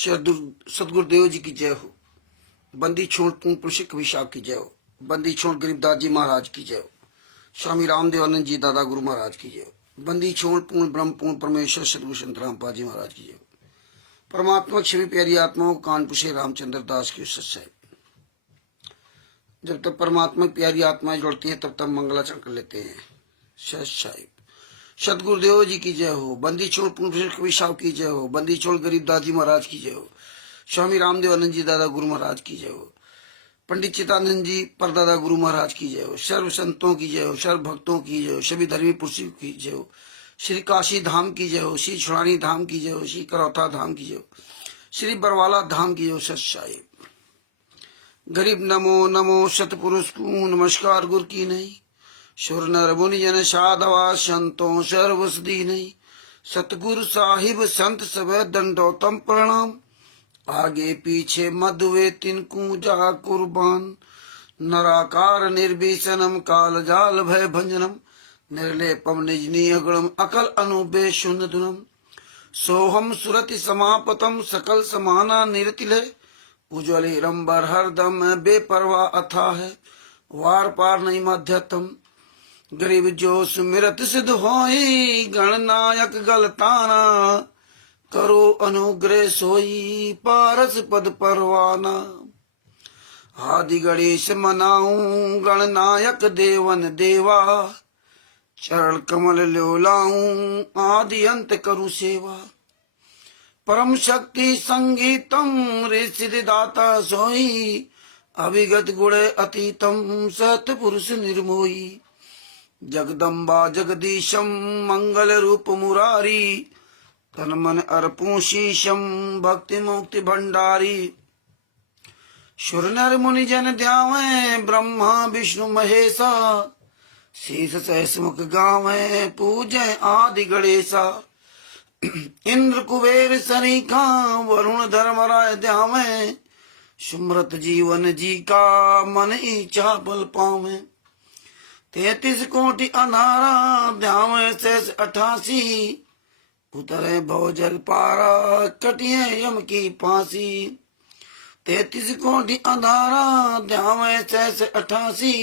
सतगुरुदेव जी की जय हो। बंदी छोड़ पूर्ण पुरुष कवि साहब की जय हो। बंदी छोड़ गरीबदास जी महाराज की जय हो। स्वामी रामदेवानंद जी दादा गुरु महाराज की जय हो। बंदी छोड़ पूर्ण ब्रह्म पूर्ण परमेश्वर सतगुरु संत रामपाल जी महाराज की जय हो। परमात्मा छवि प्यारी आत्माओं कानपुर से रामचंद्र दास की सत्साहिब। जब तक परमात्मा प्यारी आत्माएं जुड़ती है तब तक मंगलाचरण कर लेते हैं। सत्साहिब। सतगुरुदेव जी की जय हो। बंदी छोड़ पूर्ण कवि साहब की जय हो। बंदी छोड़ गरीबदास जी महाराज की जय हो। स्वामी रामदेवानंद जी दादा गुरु महाराज की जय हो। पंडित चिदानंद जी परदादा गुरु महाराज की जय हो। सर्व संतों की जय हो। सर्व भक्तों की जय हो। सभी धर्मी पुरुषों की जय हो। श्री काशी धाम की जय हो। श्री छुड़ानी धाम की जय हो। श्री करौथा धाम की जय हो। श्री बरवाला धाम की जय हो। सत्साहिब। गरीब नमो नमो सतपुरुष को नमस्कार गुरु की नहीं। सुर नर मुनि जन साधवा संतों सर्वसदी नहीं। सतगुरु साहिब संत सब दंडोतम प्रणाम। आगे पीछे मधुवे तिनको जा कुर्बान। नराकार निर्भीषणम काल जाल भय भंजनम। निर्लेपम निजनी अगणम अकल अनुबे शून्य दुनम। सोहम सुरति समापतम सकल समाना निरतिल। उज्ज्वल रंबर हरदम बेपरवा अथा है। वार पार नहीं मध्यतम। गरीब जो सुमिरत सिद्ध होई गणनायक गलताना। करो अनुग्रह सोई पारस पद परवाना। आदि गणेश मनाऊं गणनायक देवन देवा। चरण कमल ल्योलाऊं आदि अंत करु सेवा। परम शक्ति संगीतम ऋषि दाता सोई। अभिगत गुण अतीतम सतपुरुष निर्मोही। जगदम्बा जगदीशम मंगल रूप मुरारी। तन मन अर्पूं शीशम भक्ति मुक्ति भंडारी। सुर नर मुनि जन ध्यावे ब्रह्मा विष्णु महेशा। शीस सहस मुख गावे पूजय आदि गणेशा। इंद्र कुबेर सरीखा वरुण धर्मराय ध्यावे। सुमृत जीवन जी का मन इच्छा बल पावे। 33 कोटि अनारा ध्यावे शेष 88। उतरे भवजल पारा कटिए यम की फांसी। 33 कोटि अंधारा ध्यावे शेष 88।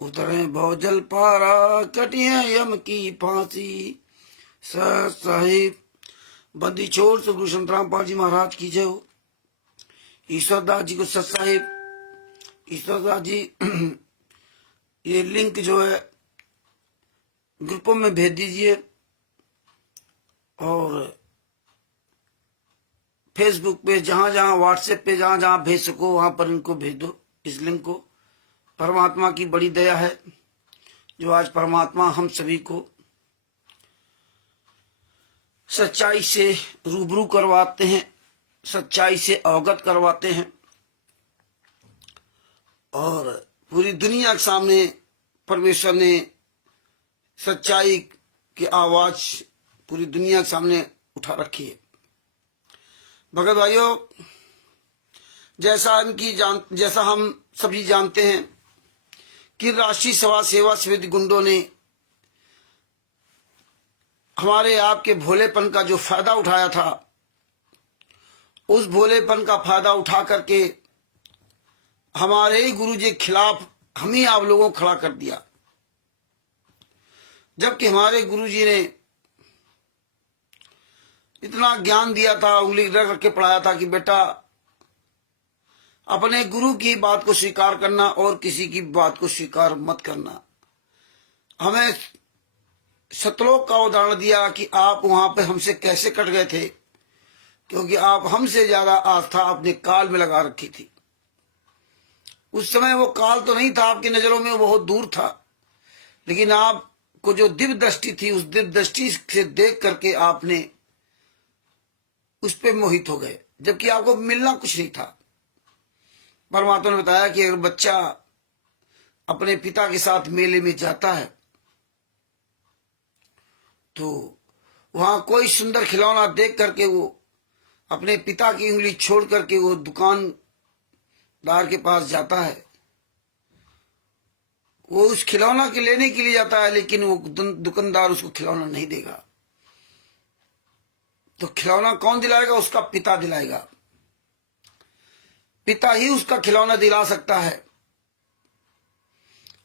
उतरे भवजल पारा कटिए यम की फांसी। साहिब। बंदी छोड़ सतगुरु संत रामपाल जी महाराज की जय हो। ईश्वरदास जी को सत्साहिब। ईश्वरदास जी ये लिंक जो है ग्रुपों में भेज दीजिए और फेसबुक पे जहां जहां व्हाट्सएप पे जहां जहां भेज सको वहां पर इनको भेज दो इस लिंक को। परमात्मा की बड़ी दया है जो आज परमात्मा हम सभी को सच्चाई से रूबरू करवाते हैं। सच्चाई से अवगत करवाते हैं और पूरी दुनिया के सामने परमेश्वर ने सच्चाई की आवाज पूरी दुनिया के सामने उठा रखी है। भगत भाइयों, जैसा हम सभी जानते हैं कि राष्ट्रीय सभा सेवा समिति गुंडों ने हमारे आपके भोलेपन का जो फायदा उठाया था, उस भोलेपन का फायदा उठा करके हमारे ही गुरु जी के खिलाफ हम ही आप लोगों को खड़ा कर दिया। जबकि हमारे गुरु जी ने इतना ज्ञान दिया था, उंगली रख रख के पढ़ाया था कि बेटा अपने गुरु की बात को स्वीकार करना और किसी की बात को स्वीकार मत करना। हमें सतलोक का उदाहरण दिया कि आप वहां पे हमसे कैसे कट गए थे, क्योंकि आप हमसे ज्यादा आस्था अपने काल में लगा रखी थी। उस समय वो काल तो नहीं था आपकी नजरों में, वो बहुत दूर था, लेकिन आपको जो दिव्य दृष्टि थी उस दिव्य दृष्टि से देख करके आपने उस पे मोहित हो गए, जबकि आपको मिलना कुछ नहीं था। परमात्मा ने बताया कि अगर बच्चा अपने पिता के साथ मेले में जाता है तो वहां कोई सुंदर खिलौना देख करके वो अपने पिता की उंगली छोड़ करके वो दुकानदार के पास जाता है। वो उस खिलौना के लेने के लिए जाता है, लेकिन वो दुकानदार उसको खिलौना नहीं देगा। तो खिलौना कौन दिलाएगा? उसका पिता दिलाएगा। पिता ही उसका खिलौना दिला सकता है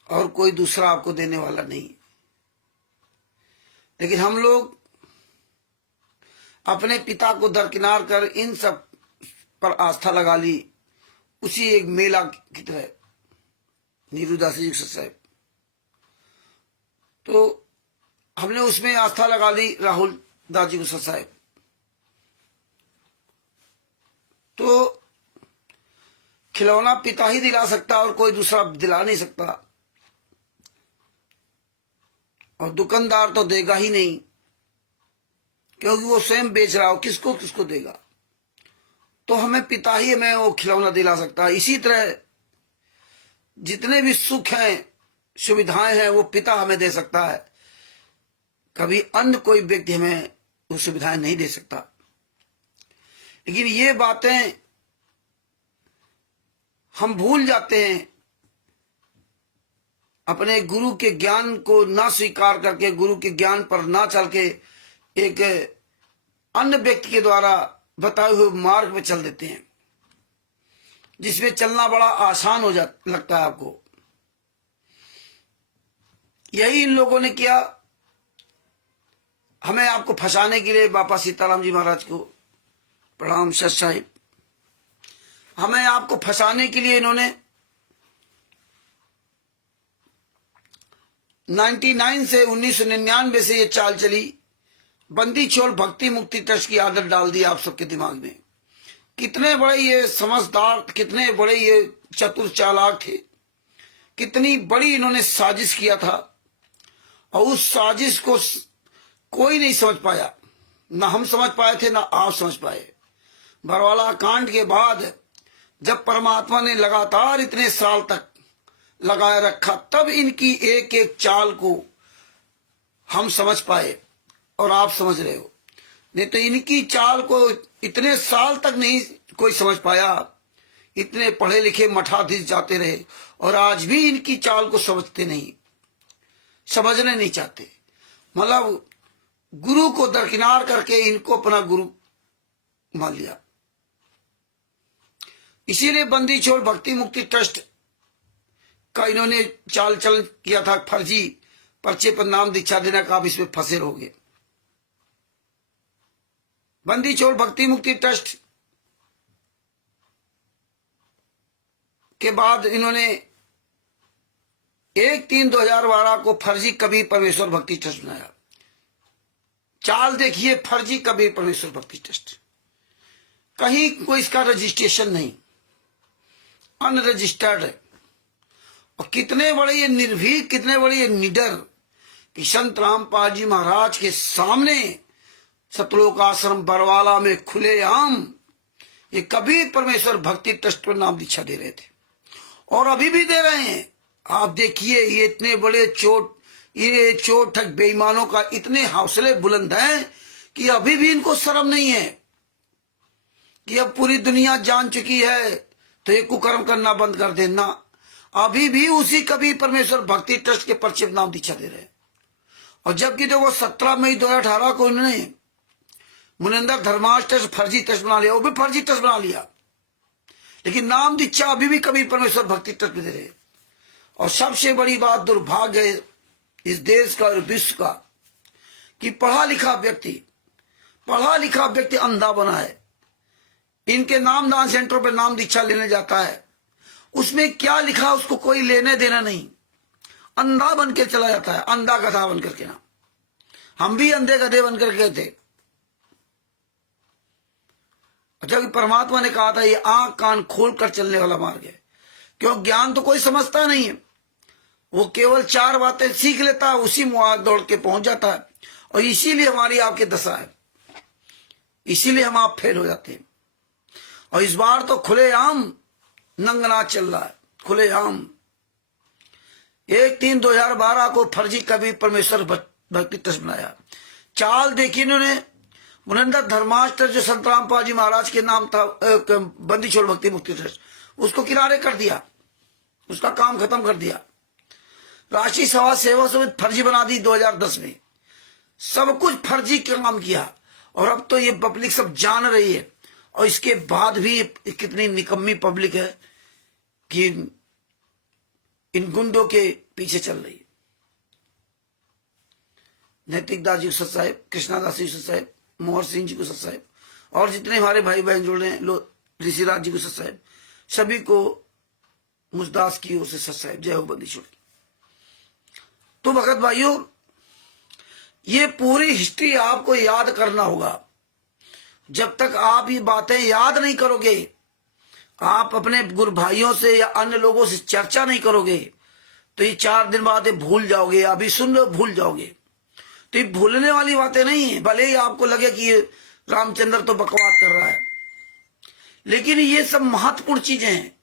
और कोई दूसरा आपको देने वाला नहीं। लेकिन हम लोग अपने पिता को दरकिनार कर इन सब पर आस्था लगा ली, उसी एक मेला की तरह। नीरू दास जी साहब, तो हमने उसमें आस्था लगा ली, राहुल दास जी साहब। तो खिलौना पिता ही दिला सकता और कोई दूसरा दिला नहीं सकता, और दुकानदार तो देगा ही नहीं, क्योंकि वो स्वयं बेच रहा हो, किसको किसको देगा। तो हमें पिता ही हमें वो खिलौना दिला सकता है। इसी तरह जितने भी सुख हैं, सुविधाएं हैं, वो पिता हमें दे सकता है। कभी अन्य कोई व्यक्ति हमें वो सुविधाएं नहीं दे सकता। लेकिन ये बातें हम भूल जाते हैं। अपने गुरु के ज्ञान को ना स्वीकार करके, गुरु के ज्ञान पर ना चल के, एक अन्य व्यक्ति के द्वारा बताए हुए मार्ग पे चल देते हैं, जिसमें चलना बड़ा आसान हो लगता है आपको। यही इन लोगों ने किया। हमें आपको फंसाने के लिए, बाबा सीताराम जी महाराज को प्रणाम सत साहिब, हमें आपको फंसाने के लिए इन्होंने 99 से 1999 से ये चाल चली। बंदी छोड़ भक्ति मुक्ति ट्रस्ट की आदत डाल दी आप सबके दिमाग में। कितने बड़े ये समझदार, कितने बड़े ये चतुर चालाक थे, कितनी बड़ी इन्होंने साजिश किया था, और उस साजिश को कोई नहीं समझ पाया। ना हम समझ पाए थे, ना आप समझ पाए। बरवाला कांड के बाद जब परमात्मा ने लगातार इतने साल तक लगाए रखा, तब इनकी एक एक चाल को हम समझ पाए और आप समझ रहे हो। नहीं तो इनकी चाल को इतने साल तक नहीं कोई समझ पाया। इतने पढ़े लिखे मठाधीश जाते रहे और आज भी इनकी चाल को समझते नहीं, समझने नहीं चाहते। मतलब गुरु को दरकिनार करके इनको अपना गुरु मान लिया। इसीलिए बंदी छोड़ भक्ति मुक्ति ट्रस्ट का इन्होंने चाल चलन किया था, फर्जी पर्चे पर नाम दीक्षा देना का। आप इसमें फंसे रहोगे। बंदी छोड़ भक्ति मुक्ति ट्रस्ट के बाद इन्होंने 1/3/2012 को फर्जी कबीर परमेश्वर भक्ति ट्रस्ट बनाया। चाल देखिए, फर्जी कबीर परमेश्वर भक्ति ट्रस्ट, कहीं कोई इसका रजिस्ट्रेशन नहीं, अनरजिस्टर्ड है। और कितने बड़े ये निर्भीक, कितने बड़े ये निडर कि संत रामपाल जी महाराज के सामने सतलोक आश्रम बरवाला में खुलेआम ये कबीर परमेश्वर भक्ति ट्रस्ट पर नाम दीक्षा दे रहे थे, और अभी भी दे रहे हैं। आप देखिए, ये इतने बड़े ये चोर ठग बेईमानों का इतने हौसले बुलंद हैं कि अभी भी इनको शर्म नहीं है कि अब पूरी दुनिया जान चुकी है तो ये कुकर्म करना बंद कर देना। अभी भी उसी कबीर परमेश्वर भक्ति ट्रस्ट के पर्चे पर नाम दीक्षा दे रहे हैं। और जबकि देखो 17 मई 2018 को इन्होंने मुनिंदर धर्मार्थ ट्रस्ट फर्जी ट्रस्ट बना लिया, वो भी फर्जी ट्रस्ट बना लिया, लेकिन नाम दीक्षा अभी भी कबीर परमेश्वर भक्ति ट्रस्ट में दे रहे। और सबसे बड़ी बात, दुर्भाग्य है इस देश का और विश्व का कि पढ़ा लिखा व्यक्ति अंधा बना है। इनके नामदान सेंटरों पर नाम दीक्षा लेने जाता है, उसमें क्या लिखा उसको कोई लेने देना नहीं, अंधा बन के चला जाता है, अंधा गधा बन करके। ना, हम भी अंधे गधे बन करके गए थे। जब परमात्मा ने कहा था ये आंख कान खोल कर चलने वाला मार्ग है, क्यों ज्ञान तो कोई समझता नहीं है, वो केवल 4 बातें सीख लेता है, उसी मुआद दौड़ के पहुंच जाता है। और इसीलिए हमारी आपकी दशा है, इसीलिए हम आप फेल हो जाते हैं। और इस बार तो खुलेआम नंगनाच चल रहा है, खुलेआम। 1/3/2012 को फर्जी कबीर परमेश्वर भक्ति ट्रस्ट बनाया। चाल देखी इन्होंने, मुनिंदर धर्मार्थ जो संत रामपाल जी महाराज के नाम था, बंदी छोड़ भक्ति मुक्ति ट्रस्ट, उसको किनारे कर दिया, उसका काम खत्म कर दिया। राष्ट्रीय समाज सेवा समिति फर्जी बना दी 2010 में, सब कुछ फर्जी काम किया। और अब तो ये पब्लिक सब जान रही है, और इसके बाद भी कितनी निकम्मी पब्लिक है कि इन गुंडों के पीछे चल रही है। नैतिक दास जी को सत साहेब, कृष्णादास जी को सत साहेब, मोहर सिंह जी को सत साहेब, और जितने हमारे भाई बहन जुड़ रहे हैं, ऋषिराज जी को सत साहेब, सभी को मुझदास की ओर से सत साहेब। जय हो बंदी छोड़। तो भगत भाइयों, ये पूरी हिस्ट्री आपको याद करना होगा। जब तक आप ये बातें याद नहीं करोगे, आप अपने गुरु भाइयों से या अन्य लोगों से चर्चा नहीं करोगे, तो ये 4 दिन बाद भूल जाओगे। अभी सुन लो, भूल जाओगे। तो ये भूलने वाली बातें नहीं है। भले ही आपको लगे कि ये रामचंद्र तो बकवास कर रहा है, लेकिन ये सब महत्वपूर्ण चीजें हैं।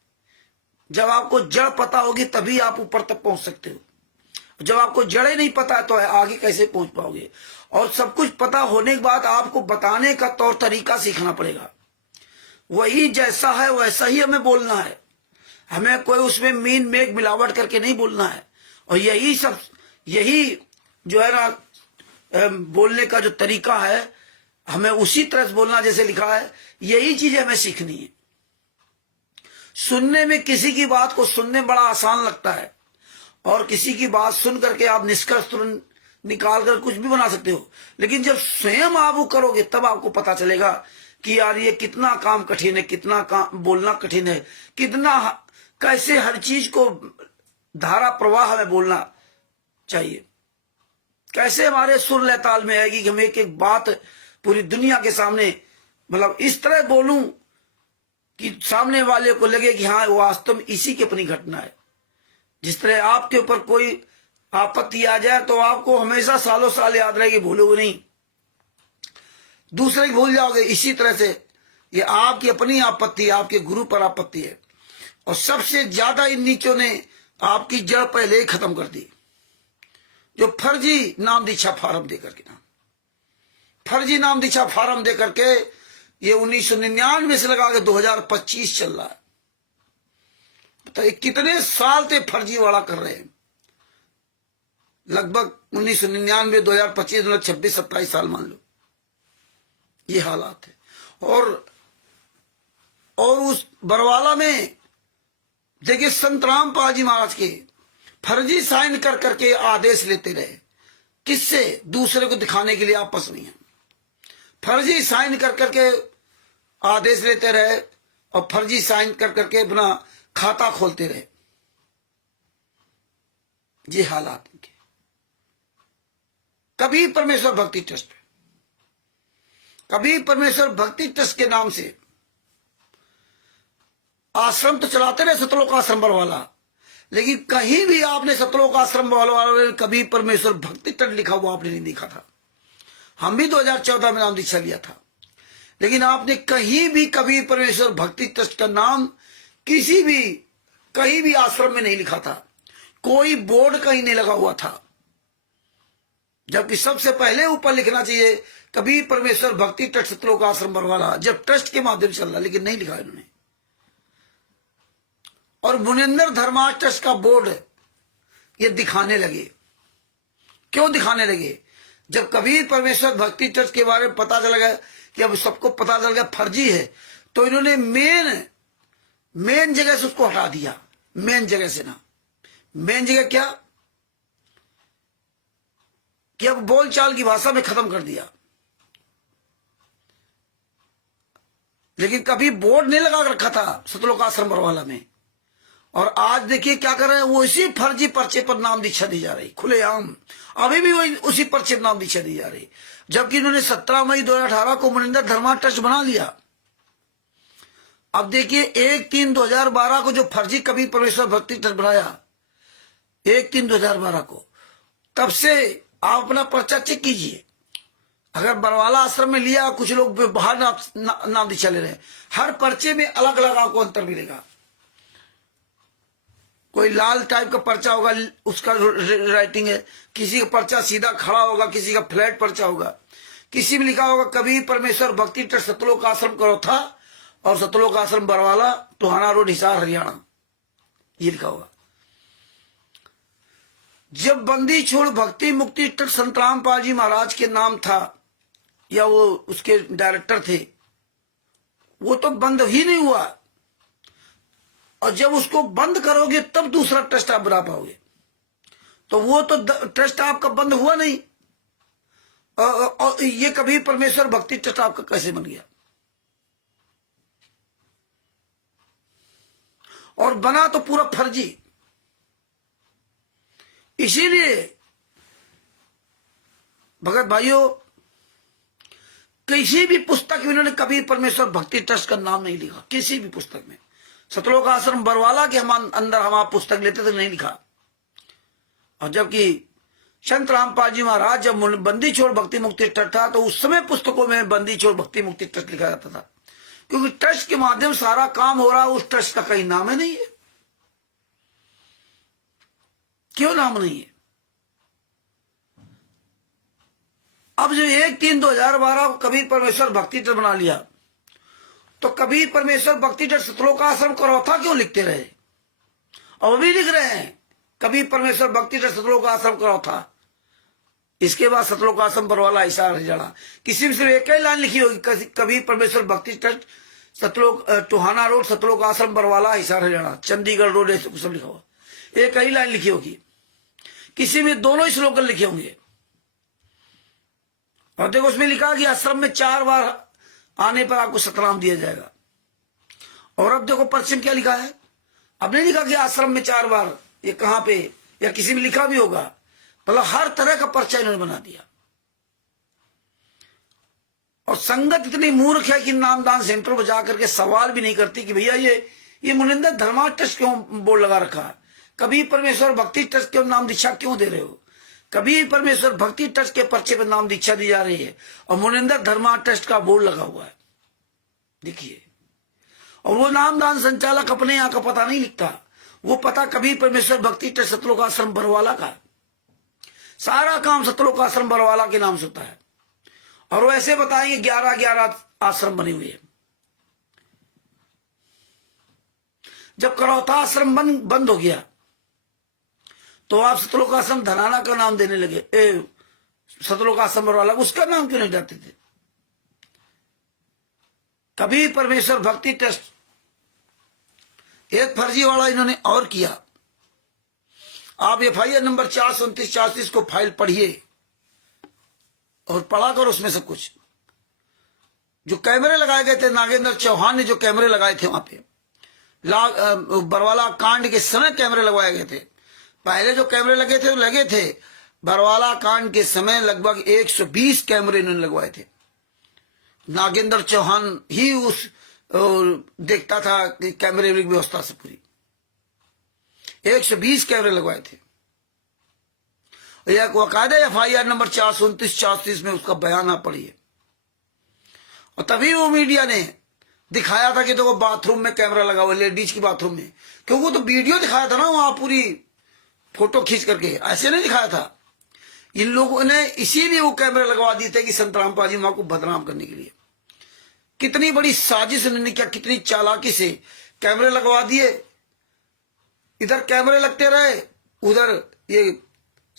जब आपको जड़ पता होगी तभी आप ऊपर तक पहुंच सकते हो। जब आपको जड़े नहीं पता है तो आगे कैसे पहुंच पाओगे। और सब कुछ पता होने के बाद आपको बताने का तौर तरीका सीखना पड़ेगा। वही जैसा है वैसा ही हमें बोलना है। हमें कोई उसमें मीन मेघ मिलावट करके नहीं बोलना है। और यही जो है ना बोलने का जो तरीका है, हमें उसी तरह से बोलना जैसे लिखा है। यही चीजें हमें सीखनी है। सुनने में किसी की बात को सुनने बड़ा आसान लगता है, और किसी की बात सुन करके आप निष्कर्ष तुरंत निकाल कर कुछ भी बना सकते हो। लेकिन जब स्वयं आप वो करोगे तब आपको पता चलेगा कि यार ये कितना काम कठिन है, कितना काम बोलना कठिन है, कितना कैसे हर चीज को धारा प्रवाह में बोलना चाहिए, कैसे हमारे सुर लय ताल में आएगी कि हम एक एक बात पूरी दुनिया के सामने मतलब इस तरह बोलूं कि सामने वाले को लगे कि हाँ वास्तव में इसी की अपनी घटना है। जिस तरह आपके ऊपर कोई आपत्ति आ जाए तो आपको हमेशा सालों साल याद रहेगी, भूलोगे नहीं, दूसरे की भूल जाओगे। इसी तरह से ये आपकी अपनी आपत्ति, आपके गुरु पर आपत्ति है। और सबसे ज्यादा इन नीचों ने आपकी जड़ पहले ही खत्म कर दी, जो फर्जी नाम दीक्षा फार्म देकर के ना, फर्जी नाम दीक्षा फार्म देकर के ये 1999 से लगा के 2025 चल रहा है। बताइए कितने साल से फर्जी वाला कर रहे हैं। लगभग 1999, 2025, 26, 27 साल मान लो, ये हालात है। और उस बरवाला में देखिए संत रामपाल जी महाराज के फर्जी साइन कर करके आदेश लेते रहे। किससे? दूसरे को दिखाने के लिए आपस में फर्जी साइन कर करके आदेश लेते रहे, और फर्जी साइन कर करके अपना खाता खोलते रहे। ये हालात इनके। कभी परमेश्वर भक्ति ट्रस्ट, कभी परमेश्वर भक्ति ट्रस्ट के नाम से आश्रम तो चलाते रहे, सतलोक आश्रम वाला, लेकिन कहीं भी आपने सतलोक आश्रम वाले कभी परमेश्वर भक्ति ट्रस्ट लिखा हुआ आपने नहीं देखा था। हम भी 2014 में नाम दीक्षा लिया था, लेकिन आपने कहीं भी कभी परमेश्वर भक्ति ट्रस्ट का नाम किसी भी कहीं भी आश्रम में नहीं लिखा था। कोई बोर्ड कहीं नहीं लगा हुआ था, जबकि सबसे पहले ऊपर लिखना चाहिए कभी परमेश्वर भक्ति ट्रस्ट सतलोक आश्रम बरवाला, जब ट्रस्ट के माध्यम से चल रहा, लेकिन नहीं लिखा इन्होंने। और मुनिंदर धर्मार्थ ट्रस्ट का बोर्ड ये दिखाने लगे। क्यों दिखाने लगे? जब कभी परमेश्वर भक्ति ट्रस्ट के बारे में पता चला गया कि अब सबको पता चल गया फर्जी है, तो इन्होंने मेन जगह से उसको हटा दिया। मेन जगह से ना, मेन जगह क्या कि अब बोलचाल की भाषा में खत्म कर दिया। लेकिन कभी बोर्ड नहीं लगा रखा था सतलोक आश्रम बरवाला में। और आज देखिए क्या कर रहे हैं, वो इसी फर्जी पर्चे पर नाम दीक्षा दी जा रही खुलेआम। अभी भी वही उसी पर्चे पर नाम दीक्षा दी जा रही, जबकि इन्होंने 17 मई 2018 को मुनिंदर धर्मार्थ ट्रस्ट बना लिया। अब देखिए 1/3/2012 को जो फर्जी कभी परमेश्वर भक्ति ट्रस्ट बनाया, 1/3/2012 को, तब से आप अपना पर्चा चेक कीजिए। अगर बरवाला आश्रम में लिया, कुछ लोग बाहर नाम दीक्षा ले रहे हैं, हर पर्चे में अलग अलग आपको अंतर मिलेगा। कोई लाल टाइप का पर्चा होगा, उसका राइटिंग है, किसी का पर्चा सीधा खड़ा होगा, किसी का फ्लैट पर्चा होगा, किसी में लिखा होगा कभी परमेश्वर भक्ति ट्रस्ट सतलोक आश्रम करो था और सतलोक आश्रम बरवाला, टोहाना रोड, हिसार, हरियाणा, ये लिखा होगा। जब बंदी छोड़ भक्ति मुक्ति ट्रस्ट संत रामपाल जी महाराज के नाम था, या वो उसके डायरेक्टर थे, वो तो बंद ही नहीं हुआ। और जब उसको बंद करोगे तब दूसरा ट्रस्ट आप बना पाओगे। तो वो तो ट्रस्ट आपका बंद हुआ नहीं। और ये कभी परमेश्वर भक्ति ट्रस्ट आपका कैसे बन गया? और बना तो पूरा फर्जी। इसीलिए भगत भाइयों, किसी भी पुस्तक में इन्होंने कभी परमेश्वर भक्ति ट्रस्ट का नाम नहीं लिखा, किसी भी पुस्तक में। सतलोक आश्रम बरवाला के हम अंदर हम आप पुस्तक लेते थे, नहीं लिखा। और जबकि संत रामपाल जी महाराज जब बंदी छोड़ भक्ति मुक्ति ट्रस्ट था, तो उस समय पुस्तकों में बंदी छोड़ भक्ति मुक्ति ट्रस्ट लिखा जाता था, क्योंकि ट्रस्ट के माध्यम सारा काम हो रहा, उस ट्रस्ट का कहीं नाम ही नहीं है। क्यों नाम नहीं है? अब जो 1/3/2012 को कबीर परमेश्वर भक्ति ट्रस्ट बना लिया, तो कबीर परमेश्वर भक्ति ट्रस्ट सतलोक आश्रम करौथा क्यों लिखते रहे? और अभी लिख रहे हैं कबीर परमेश्वर भक्ति ट्रस्ट सतलोक आश्रम करौथा। इसके बाद सतलोक आश्रम बरवाला हिसार हरियाणा, किसी में सिर्फ एक ही लाइन लिखी होगी, कबीर परमेश्वर भक्ति ट्रस्ट सतलोक टोहाना रोड सतलोक आश्रम बरवाला हिसार हरियाणा, चंडीगढ़ रोड, ऐसे कुछ सब लिखा हुआ, एक ही लाइन लिखी होगी। किसी में दोनों ही स्लोगन लिखे होंगे। और देखो उसमें लिखा कि आश्रम में 4 बार आने पर आपको सतनाम दिया जाएगा। और अब देखो पर्चे में क्या लिखा है, अब नहीं लिखा कि आश्रम में 4 बार, ये कहां पे, या किसी में लिखा भी होगा, मतलब हर तरह का पर्चा इन्होंने बना दिया। और संगत इतनी मूर्ख है कि नामदान सेंटर पर जाकर के सवाल भी नहीं करती कि भैया ये मुनिंदर धर्मा ट्रस्ट क्यों बोर्ड लगा रखा, कबीर परमेश्वर भक्ति ट्रस्ट क्यों नाम दीक्षा क्यों दे रहे हो, कबीर परमेश्वर भक्ति ट्रस्ट के पर्चे पर नाम दीक्षा दी जा रही है और मुनिंदर धर्मा ट्रस्ट का बोर्ड लगा हुआ है, देखिए। और वो नामदान संचालक अपने यहाँ का पता नहीं लिखता, वो पता कबीर परमेश्वर भक्ति ट्रस्ट सतलोक आश्रम बरवाला का। सारा काम सतलोक आश्रम बरवाला के नाम से होता है। और वो ऐसे बताएंगे 11 आश्रम बने हुए हैं। जब करौथा आश्रम बंद हो गया, तो आप सतलोक आश्रम धनाना का नाम देने लगे, सतलोक आश्रम बरवाला, उसका नाम क्यों नहीं जाते थे? कबीर परमेश्वर भक्ति ट्रस्ट एक फर्जी वाला इन्होंने और किया। आप FIR नंबर 429-430 को फाइल पढ़िए और पढ़ा करो उसमें सब कुछ। जो कैमरे लगाए गए थे, नागेंद्र चौहान ने जो कैमरे लगाए थे वहां पे, बरवाला कांड के समय कैमरे लगवाए गए थे। पहले जो कैमरे लगे थे वो लगे थे बरवाला कांड के समय, लगभग 120 कैमरे इन्होंने लगवाए थे। नागेंद्र चौहान ही उस देखता था कि कैमरे की व्यवस्था से पूरी 120 कैमरे लगवाए थे। एक वकायदा FIR नंबर 429-430 में उसका बयान आप पढ़िए। और तभी वो मीडिया ने दिखाया था कि तो वो बाथरूम में कैमरा लगा हुआ, लेडीज की बाथरूम में, क्योंकि वो तो वीडियो दिखाया था ना, वहां पूरी फोटो खींच करके, ऐसे नहीं दिखाया था। इन लोगों ने इसीलिए वो कैमरे लगवा दिए थे कि संत रामपाल जी मां को बदनाम करने के लिए। कितनी बड़ी साजिश उन्होंने किया, कितनी चालाकी से कैमरे लगवा दिए। इधर कैमरे लगते रहे, उधर ये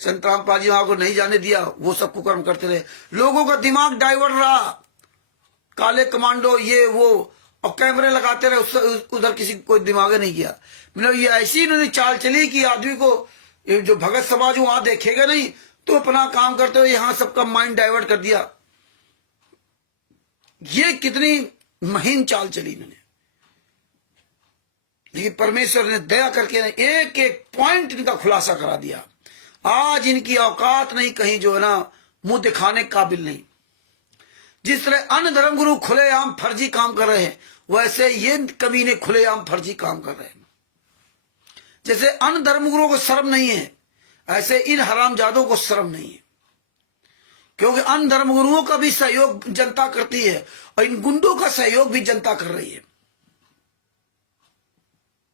संत रामपाल जी मां को नहीं जाने दिया, वो सब कुकर्म करते रहे। लोगों का दिमाग डाइवर्ट रहा, काले कमांडो ये वो, और कैमरे लगाते रहे, उधर किसी को कोई दिमाग नहीं गया। मतलब ये ऐसी इन्होंने चाल चली कि आदमी को, जो भगत समाज वहां देखेगा नहीं, तो अपना काम करते हुए यहां सबका माइंड डाइवर्ट कर दिया। ये कितनी महीन चाल चली इन्होंने। लेकिन परमेश्वर ने दया करके एक एक पॉइंट इनका खुलासा करा दिया। आज इनकी औकात नहीं कहीं जो है ना मुंह दिखाने काबिल नहीं। जिस तरह अन्य धर्म गुरु खुलेआम फर्जी काम कर रहे हैं, वैसे ये कमीने खुलेआम फर्जी काम कर रहे हैं। जैसे अन्य धर्म गुरुओं को शर्म नहीं है, ऐसे इन हरामजादों को शर्म नहीं है। क्योंकि अन्य धर्म गुरुओं का भी सहयोग जनता करती है और इन गुंडों का सहयोग भी जनता कर रही है।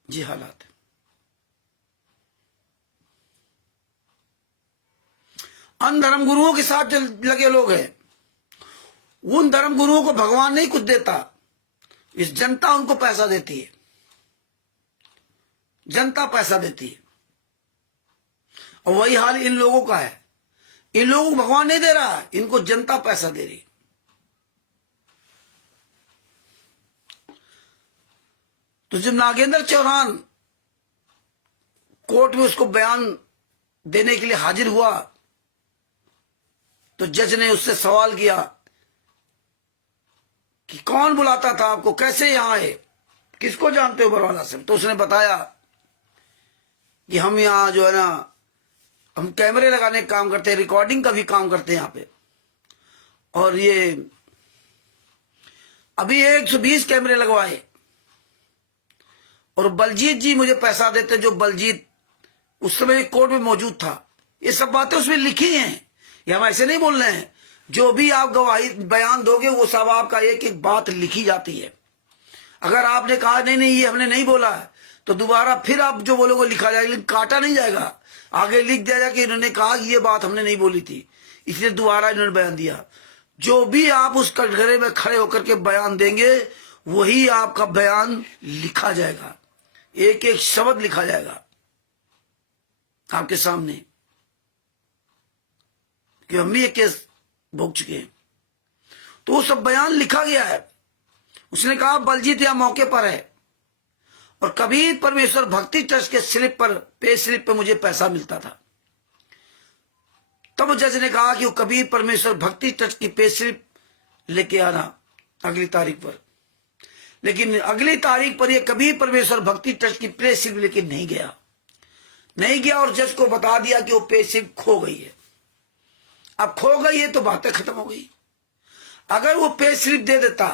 जी हालात अन्य धर्म गुरुओं के साथ जो लगे लोग हैं, उन धर्म गुरुओं को भगवान नहीं कुछ देता, इस जनता उनको पैसा देती है, जनता पैसा देती है। और वही हाल इन लोगों का है। इन लोगों को भगवान नहीं दे रहा, इनको जनता पैसा दे रही। तो जब नागेंद्र चौहान कोर्ट में उसको बयान देने के लिए हाजिर हुआ तो जज ने उससे सवाल किया कि कौन बुलाता था आपको, कैसे यहां आए, किसको जानते हो बरवाला से। तो उसने बताया कि हम यहां जो है ना, हम कैमरे लगाने का काम करते हैं, रिकॉर्डिंग का भी काम करते हैं यहां पे, और ये अभी 120 कैमरे लगवाए और बलजीत जी मुझे पैसा देते, जो बलजीत उस समय कोर्ट में मौजूद था। ये सब बातें उसमें लिखी हैं, ये हम ऐसे नहीं बोल रहे हैं। जो भी आप गवाही बयान दोगे वो सब आपका एक एक बात लिखी जाती है। अगर आपने कहा नहीं नहीं ये हमने नहीं बोला है, तो दोबारा फिर आप जो बोलोगे लिखा जाएगा, लेकिन काटा नहीं जाएगा, आगे लिख दिया जाएगा कि इन्होंने कहा कि ये बात हमने नहीं बोली थी, इसलिए दोबारा इन्होंने बयान दिया। जो भी आप उस कटघरे में खड़े होकर के बयान देंगे वही आपका बयान लिखा जाएगा, एक एक शब्द लिखा जाएगा आपके सामने, कि हम भी एक केस भोग चुके हैं। तो वो सब बयान लिखा गया है। उसने कहा बलजीत यहां मौके पर है और कबीर परमेश्वर भक्ति ट्रस्ट के स्लिप पर, पे स्लिप पे मुझे पैसा मिलता था। तब जज ने कहा कि वो कबीर परमेश्वर भक्ति ट्रस्ट की पे स्लिप लेके आना अगली तारीख पर, लेकिन अगली तारीख पर ये कबीर परमेश्वर भक्ति ट्रस्ट की पे स्लिप लेके नहीं गया और जज को बता दिया कि वो पे स्लिप खो गई है। अब खो गई है तो बातें खत्म हो गई। अगर वो पे स्लिप दे देता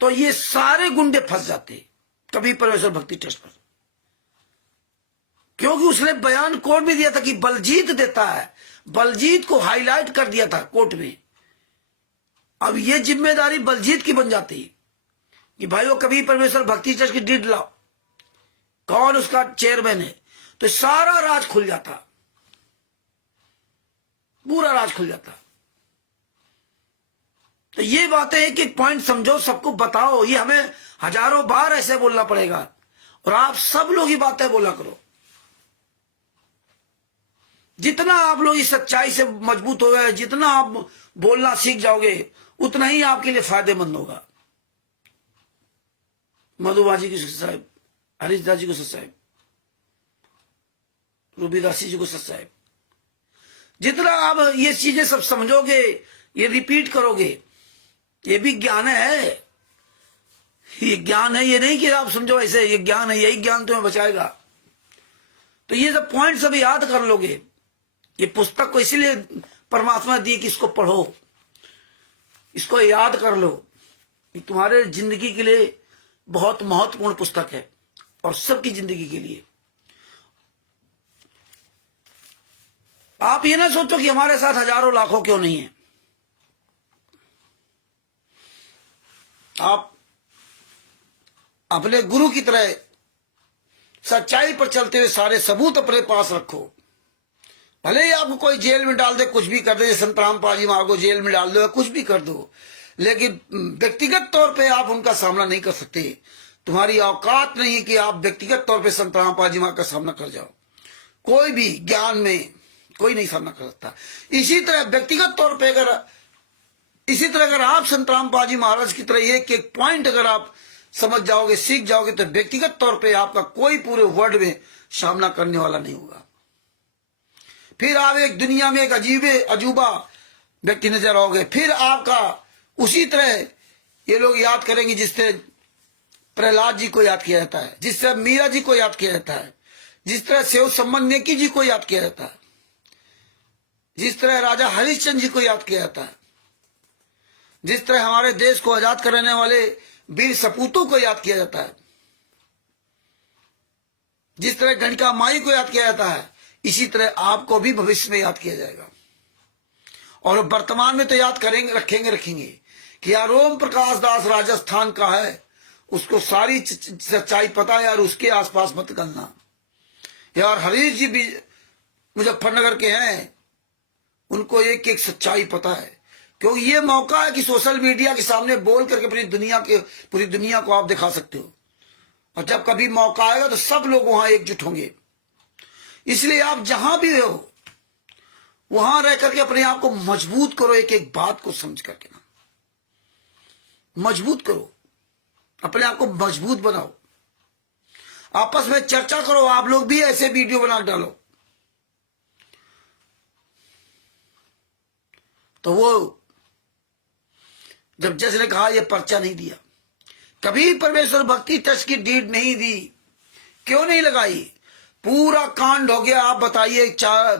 तो ये सारे गुंडे फंस जाते कबीर परमेश्वर भक्ति ट्रस्ट पर, क्योंकि उसने बयान कोर्ट में दिया था कि बलजीत देता है, बलजीत को हाईलाइट कर दिया था कोर्ट में। अब ये जिम्मेदारी बलजीत की बन जाती कि भाई वो कबीर परमेश्वर भक्ति ट्रस्ट की डीड लाओ, कौन उसका चेयरमैन है, तो सारा राज खुल जाता, पूरा राज खुल जाता। तो ये बातें एक एक पॉइंट समझो, सबको बताओ, ये हमें हजारों बार ऐसे बोलना पड़ेगा और आप सब लोग ये बातें बोला करो। जितना आप लोग इस सच्चाई से मजबूत हो गए, जितना आप बोलना सीख जाओगे, उतना ही आपके लिए फायदेमंद होगा। मधुबाजी की साहब, हरीशदास जी को सच साहब, रूबीदासी जी को सच साहब, जितना आप ये चीजें सब समझोगे, ये रिपीट करोगे, ये भी ज्ञान है। ये ज्ञान है, ये नहीं कि आप समझो ऐसे, ये ज्ञान है, यही ज्ञान तुम्हें बचाएगा। तो ये सब पॉइंट सब याद कर लोगे। ये पुस्तक को इसीलिए परमात्मा दी कि इसको पढ़ो, इसको याद कर लो, ये तुम्हारे जिंदगी के लिए बहुत महत्वपूर्ण पुस्तक है और सबकी जिंदगी के लिए। आप ये ना सोचो कि हमारे साथ हजारों लाखों क्यों नहीं है। आप अपने गुरु की तरह सच्चाई पर चलते हुए सारे सबूत अपने पास रखो। भले ही आपको कोई जेल में डाल दे, कुछ भी कर दे, संतराम पाजी मार को जेल में डाल दो, कुछ भी कर दो, लेकिन व्यक्तिगत तौर पे आप उनका सामना नहीं कर सकते। तुम्हारी औकात नहीं है कि आप व्यक्तिगत तौर पे संतराम पाजी मार का सामना कर जाओ। कोई भी ज्ञान में कोई नहीं सामना कर सकता। इसी तरह व्यक्तिगत तौर पे अगर आप संतराम पाजी महाराज की तरह एक एक पॉइंट अगर आप समझ जाओगे, सीख जाओगे, तो व्यक्तिगत तौर पे आपका कोई पूरे वर्ल्ड में सामना करने वाला नहीं होगा। फिर आप एक दुनिया में एक अजूबा व्यक्ति नजर आओगे। फिर आपका उसी तरह ये लोग याद करेंगे जिस तरह प्रहलाद जी को याद किया जाता है, जिस तरह मीरा जी को याद किया जाता है, जिस तरह सेव सम्मन नेकी जी को याद किया जाता है, जिस तरह राजा हरिश्चंद्र जी को याद किया जाता है, जिस तरह हमारे देश को आजाद कराने वाले वीर सपूतों को याद किया जाता है, जिस तरह गणिका माई को याद किया जाता है, इसी तरह आपको भी भविष्य में याद किया जाएगा। और वर्तमान में तो याद करेंगे, रखेंगे कि यार ओम प्रकाश दास राजस्थान का है, उसको सारी सच्चाई पता है यार, उसके आसपास मत करना। यार हरीश जी भी मुजफ्फरनगर के हैं, उनको एक एक सच्चाई पता है, क्योंकि ये मौका है कि सोशल मीडिया के सामने बोल करके पूरी दुनिया को आप दिखा सकते हो। और जब कभी मौका आएगा तो सब लोग वहां एकजुट होंगे। इसलिए आप जहां भी हो वहां रह करके अपने आप को मजबूत करो, एक एक बात को समझ करके ना मजबूत करो। अपने आप को मजबूत बनाओ, आपस में चर्चा करो, आप लोग भी ऐसे वीडियो बना डालो। तो वो जब जज ने कहा ये पर्चा नहीं दिया, कभी परमेश्वर भक्ति ट्रस्ट की डीड नहीं दी, क्यों नहीं लगाई? पूरा कांड हो गया। आप बताइए, चार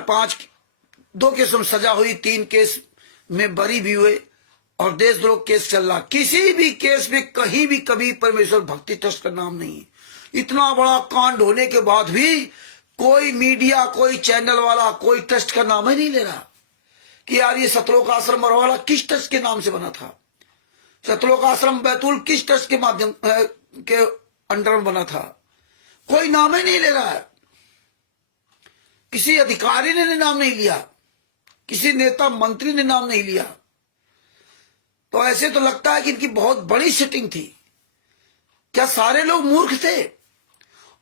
पांच 2 केस में सजा हुई, 3 केस में बरी भी हुए और देशद्रोह केस चल रहा। किसी भी केस में कहीं भी कभी परमेश्वर भक्ति ट्रस्ट का नाम नहीं है। इतना बड़ा कांड होने के बाद भी कोई मीडिया, कोई चैनल वाला, कोई ट्रस्ट का नाम ही नहीं ले रहा कि यार ये सतलोक आश्रम बरवाला किस ट्रस्ट के नाम से बना था, सतलोक आश्रम बैतूल किस ट्रस्ट के माध्यम के अंडर में बना था। कोई नाम ही नहीं ले रहा है। किसी अधिकारी ने नाम नहीं लिया, किसी नेता मंत्री ने नाम नहीं लिया। तो ऐसे तो लगता है कि इनकी बहुत बड़ी सेटिंग थी। क्या सारे लोग मूर्ख थे?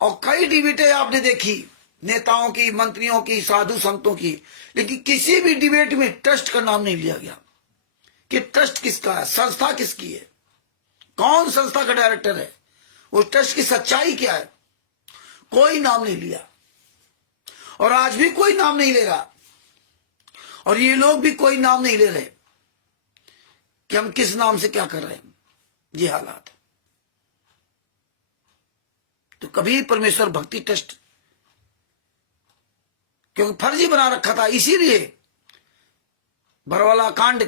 और कई डिबेटें आपने देखी, नेताओं की, मंत्रियों की, साधु संतों की, लेकिन किसी भी डिबेट में ट्रस्ट का नाम नहीं लिया गया कि ट्रस्ट किसका है, संस्था किसकी है, कौन संस्था का डायरेक्टर है, उस ट्रस्ट की सच्चाई क्या है। कोई नाम नहीं लिया और आज भी कोई नाम नहीं ले रहा। और ये लोग भी कोई नाम नहीं ले रहे कि हम किस नाम से क्या कर रहे हैं। ये हालात है। तो कभी परमेश्वर भक्ति ट्रस्ट क्योंकि फर्जी बना रखा था, इसीलिए बरवाला कांड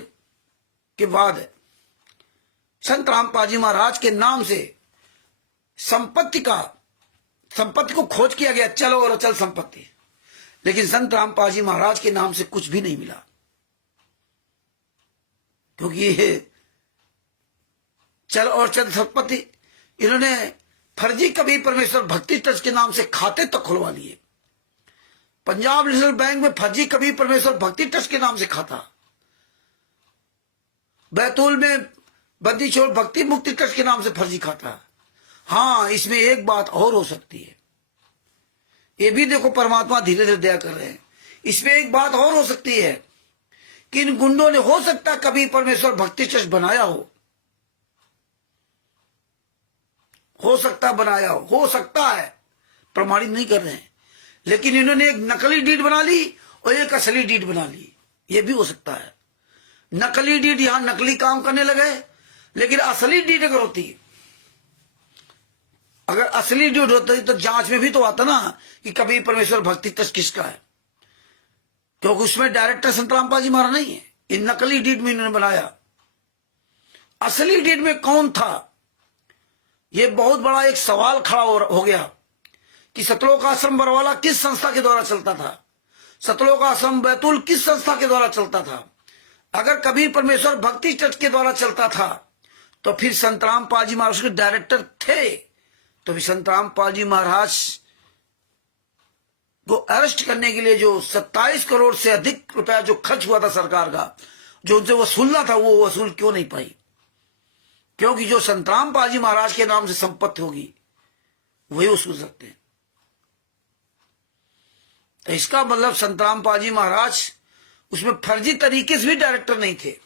के बाद संत रामपाल जी महाराज के नाम से संपत्ति को खोज किया गया, चलो और अचल संपत्ति, लेकिन संत रामपाल जी महाराज के नाम से कुछ भी नहीं मिला। क्योंकि ये चल और चल संपत्ति इन्होंने फर्जी कभी परमेश्वर भक्ति ट्रस्ट के नाम से खाते तक खुलवा लिए। पंजाब नेशनल बैंक में फर्जी कभी परमेश्वर भक्ति ट्रस्ट के नाम से खाता, बैतूल में बद्दी छोड़ भक्ति मुक्ति ट्रस्ट के नाम से फर्जी खाता। हाँ, इसमें एक बात और हो सकती है, ये भी देखो परमात्मा धीरे धीरे दया कर रहे हैं। इसमें एक बात और हो सकती है कि इन गुंडों ने हो सकता कभी परमेश्वर भक्ति ट्रस्ट बनाया हो सकता बनाया हो सकता है, प्रमाणित नहीं कर रहे हैं, लेकिन इन्होंने एक नकली डीड बना ली और एक असली डीड बना ली। ये भी हो सकता है। नकली डीड यहां नकली काम करने लगे, लेकिन असली डीड अगर असली डीड होती तो जांच में भी तो आता ना कि कभी परमेश्वर भक्ति ट्रस्ट किसका है, क्योंकि उसमें डायरेक्टर संत रामपाल जी महाराज नहीं है। इन नकली डीड में इन्होंने बनाया। असली डीड में कौन था, ये बहुत बड़ा एक सवाल खड़ा हो गया कि सतलोक आश्रम बरवाला किस संस्था के द्वारा चलता था, सतलोक आश्रम बैतूल किस संस्था के द्वारा चलता था। अगर कभी परमेश्वर भक्ति ट्रस्ट के द्वारा चलता था तो फिर संत रामपाल जी महाराज के डायरेक्टर थे, तो फिर संत रामपाल जी महाराज को अरेस्ट करने के लिए जो 27 करोड़ से अधिक रुपया जो खर्च हुआ था सरकार का, जो उनसे वसूलना था, वो वसूल क्यों नहीं पाई? क्योंकि जो संत रामपाल जी महाराज के नाम से संपत्ति होगी वही वसूल सकते हैं। तो इसका मतलब संत रामपाल जी महाराज उसमें फर्जी तरीके से भी डायरेक्टर नहीं थे।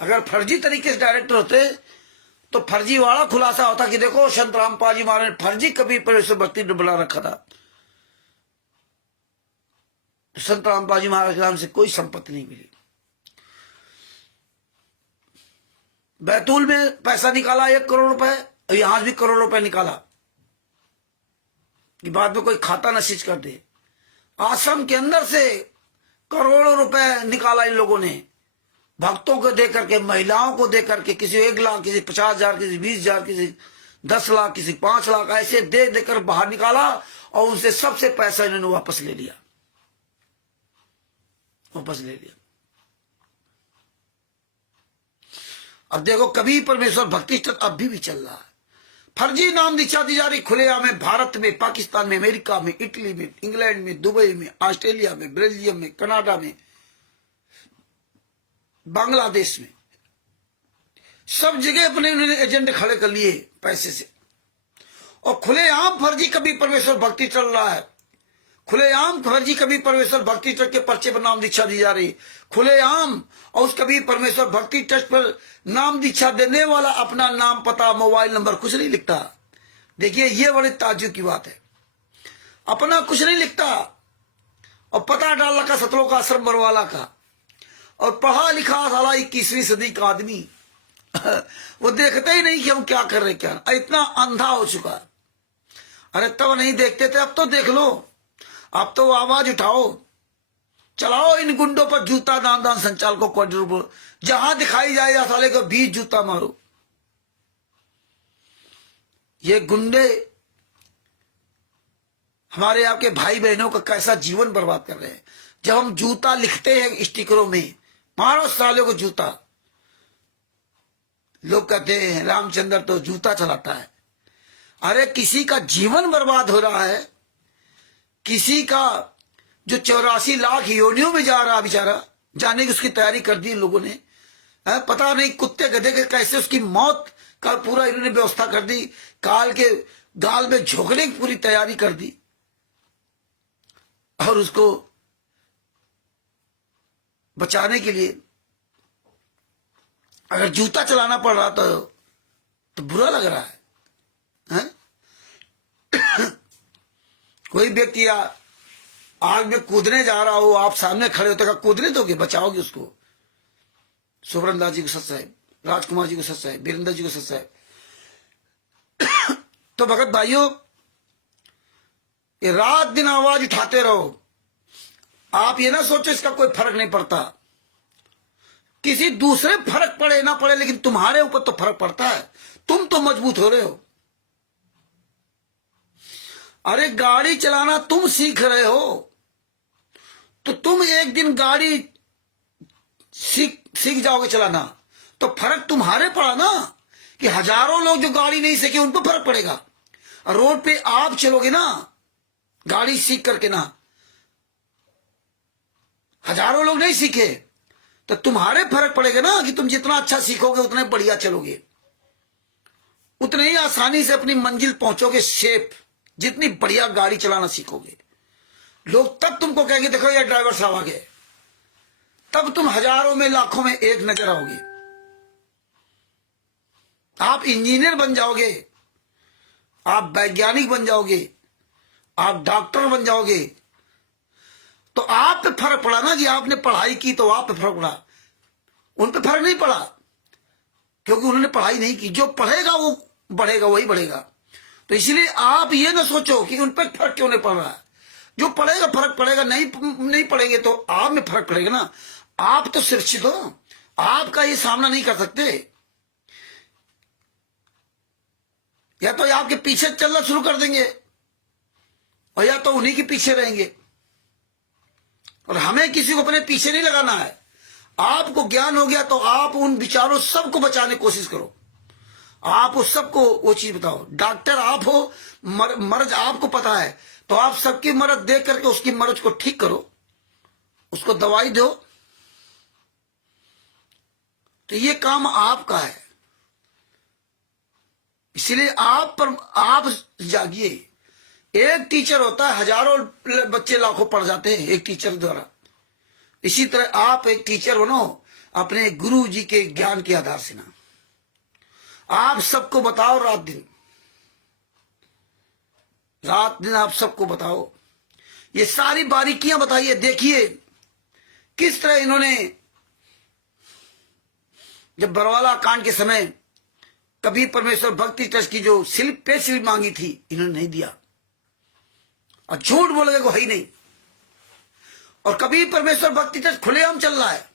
अगर फर्जी तरीके से डायरेक्टर होते तो फर्जी वाला खुलासा होता कि देखो संत रामपाल जी महाराज ने फर्जी कभी परमेश्वर भक्ति बना रखा था। तो संत रामपाल जी महाराज के नाम से कोई संपत्ति नहीं मिली। बैतूल में पैसा निकाला 1 करोड़ रुपए, और यहां भी करोड़ रुपए निकाला कि बाद में कोई खाता नसीज कर दे। आश्रम के अंदर से करोड़ों रुपए निकाला इन लोगों ने, भक्तों को दे करके, महिलाओं को दे करके, किसी 1 लाख, किसी 50,000, किसी 20,000, किसी 10 लाख, किसी 5 लाख, ऐसे दे देकर बाहर निकाला और उनसे सबसे पैसा इन्होंने वापस ले लिया। अब देखो कभी परमेश्वर भक्ति ट्रस्ट अब भी चल रहा है। फर्जी नाम दिशा दी जा रही खुलेआम में, भारत में, पाकिस्तान में, अमेरिका में, इटली में, इंग्लैंड में, दुबई में, ऑस्ट्रेलिया में, बेल्जियम में, कनाडा में, बांग्लादेश में, सब जगह अपने उन्होंने एजेंट खड़े कर लिए पैसे से, और खुलेआम फर्जी कभी परमेश्वर भक्ति चल रहा है। खुलेआम फर्जी कबीर परमेश्वर भक्ति ट्रस्ट के पर्चे पर नाम दीक्षा दी जा रही, खुलेआम। और उस कबीर परमेश्वर भक्ति ट्रस्ट पर नाम दीक्षा देने वाला अपना नाम, पता, मोबाइल नंबर कुछ नहीं लिखता। देखिए ये बड़े ताज्जुब की बात है, अपना कुछ नहीं लिखता और पता डाल रखा सतलों का आश्रम बरवाला का, और पढ़ा लिखा साला 21वीं सदी का आदमी वो देखते ही नहीं कि हम क्या कर रहे क्या, इतना अंधा हो चुका। अरे तब नहीं देखते थे, अब तो देख लो, अब तो आवाज उठाओ, चलाओ इन गुंडों पर जूता, दान दान संचालकों को, जहां दिखाई जाए साले को 20 जूता मारो। ये गुंडे हमारे आपके भाई बहनों का कैसा जीवन बर्बाद कर रहे हैं। जब हम जूता लिखते हैं स्टिकरों में, मारो सालों को जूता, लोग कहते हैं रामचंद्र तो जूता चलाता है। अरे किसी का जीवन बर्बाद हो रहा है, किसी का जो 84 लाख योनियों में जा रहा बेचारा, जाने की उसकी तैयारी कर दी इन लोगों ने, पता नहीं कुत्ते गधे के कैसे उसकी मौत का पूरा इन्होंने व्यवस्था कर दी, काल के गाल में झोंकने की पूरी तैयारी कर दी, और उसको बचाने के लिए अगर जूता चलाना पड़ रहा तो बुरा लग रहा है? कोई व्यक्ति आग में कूदने जा रहा हो, आप सामने खड़े होते, कूदने दोगे, बचाओगे उसको? सुब्रन दास जी को सच साहेब, राजकुमार जी को सच साहेब, वीरेंद्र जी को सच साहेब। तो भगत भाइयों, ये रात दिन आवाज उठाते रहो, आप ये ना सोचो इसका कोई फर्क नहीं पड़ता, किसी दूसरे फर्क पड़े ना पड़े, लेकिन तुम्हारे ऊपर तो फर्क पड़ता है, तुम तो मजबूत हो रहे हो। अरे गाड़ी चलाना तुम सीख रहे हो, तो तुम एक दिन गाड़ी सीख जाओगे चलाना, तो फर्क तुम्हारे पड़ा ना, कि हजारों लोग जो गाड़ी नहीं सीखे उन पर फर्क पड़ेगा। रोड पे आप चलोगे ना गाड़ी सीख करके ना, हजारों लोग नहीं सीखे, तो तुम्हारे फर्क पड़ेगा ना, कि तुम जितना अच्छा सीखोगे उतने बढ़िया चलोगे, उतने ही आसानी से अपनी मंजिल पहुंचोगे सेफ, जितनी बढ़िया गाड़ी चलाना सीखोगे। लोग तब तुमको कहेंगे देखो ये ड्राइवर साहब आ गए, तब तुम हजारों में लाखों में एक नजर आओगे। आप इंजीनियर बन जाओगे, आप वैज्ञानिक बन जाओगे, आप डॉक्टर बन जाओगे, तो आप पे फर्क पड़ा ना, कि आपने पढ़ाई की तो आप पे फर्क पड़ा, उन पे फर्क नहीं पड़ा, क्योंकि उन्होंने पढ़ाई नहीं की। जो पढ़ेगा वो बढ़ेगा, वही बढ़ेगा। तो इसलिए आप ये ना सोचो कि उन पर फर्क क्यों नहीं पड़ रहा है, जो पढ़ेगा फर्क पड़ेगा, नहीं पढ़ेगे तो आप में फर्क पड़ेगा ना। आप तो सुरक्षित हो, आपका ये सामना नहीं कर सकते, या तो आपके पीछे चलना शुरू कर देंगे, और या तो उन्हीं के पीछे रहेंगे। और हमें किसी को अपने पीछे नहीं लगाना है। आपको ज्ञान हो गया तो आप उन विचारों सबको बचाने की कोशिश करो, आप उस सबको वो चीज बताओ। डॉक्टर आप हो, मर्ज आपको पता है, तो आप सबकी मर्ज देख करके उसकी मर्ज को ठीक करो, उसको दवाई दो। तो ये काम आपका है, इसलिए आप जागिए। एक टीचर होता है, हजारों बच्चे लाखों पढ़ जाते हैं एक टीचर द्वारा। इसी तरह आप एक टीचर बनो, अपने गुरु जी के ज्ञान के आधार से ना। आप सबको बताओ, रात दिन आप सबको बताओ, ये सारी बारीकियां बताइए। देखिए किस तरह इन्होंने, जब बरवाला कांड के समय कबीर परमेश्वर भक्ति ट्रस्ट की जो पे स्लिप मांगी थी, इन्होंने नहीं दिया, और झूठ बोल गए को है ही नहीं। और कबीर परमेश्वर भक्ति ट्रस्ट खुलेआम चल रहा है,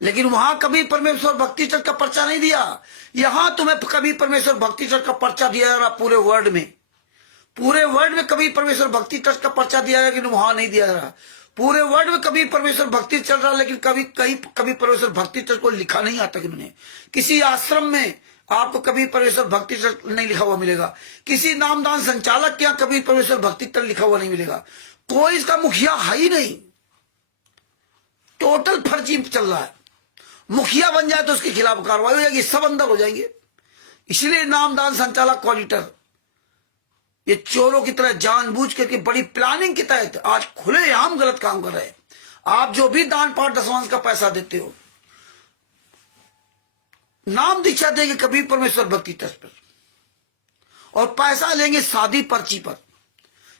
लेकिन वहां कबीर परमेश्वर भक्ति ट्रस्ट का पर्चा नहीं दिया। यहां तुम्हें कबीर परमेश्वर भक्ति ट्रस्ट का पर्चा दिया जा रहा, पूरे वर्ल्ड में कबीर परमेश्वर भक्ति ट्रस्ट का पर्चा दिया है, लेकिन वहां नहीं दिया जा रहा। पूरे वर्ल्ड में कबीर परमेश्वर भक्ति चल रहा, लेकिन कबीर परमेश्वर भक्ति ट्रस्ट को लिखा नहीं आता। कि उन्होंने किसी आश्रम में आपको कबीर परमेश्वर भक्ति ट्रस्ट नहीं लिखा हुआ मिलेगा, किसी नामदान संचालक के यहाँ कबीर परमेश्वर भक्ति ट्रस्ट लिखा हुआ नहीं मिलेगा, कोई इसका मुखिया है ही नहीं। टोटल फर्जी चल रहा है। मुखिया बन जाए तो उसके खिलाफ कार्रवाई हो जाएगी, सब अंदर हो जाएंगे। इसलिए नामदान संचालक ऑडिटर ये चोरों की तरह जानबूझ करके बड़ी प्लानिंग के तहत आज खुलेआम गलत काम कर रहे हैं। आप जो भी दान पाठ दशवांश का पैसा देते हो, नाम दीक्षा देंगे कबीर परमेश्वर भक्ति ट्रस्ट पर, और पैसा लेंगे सादी पर्ची पर।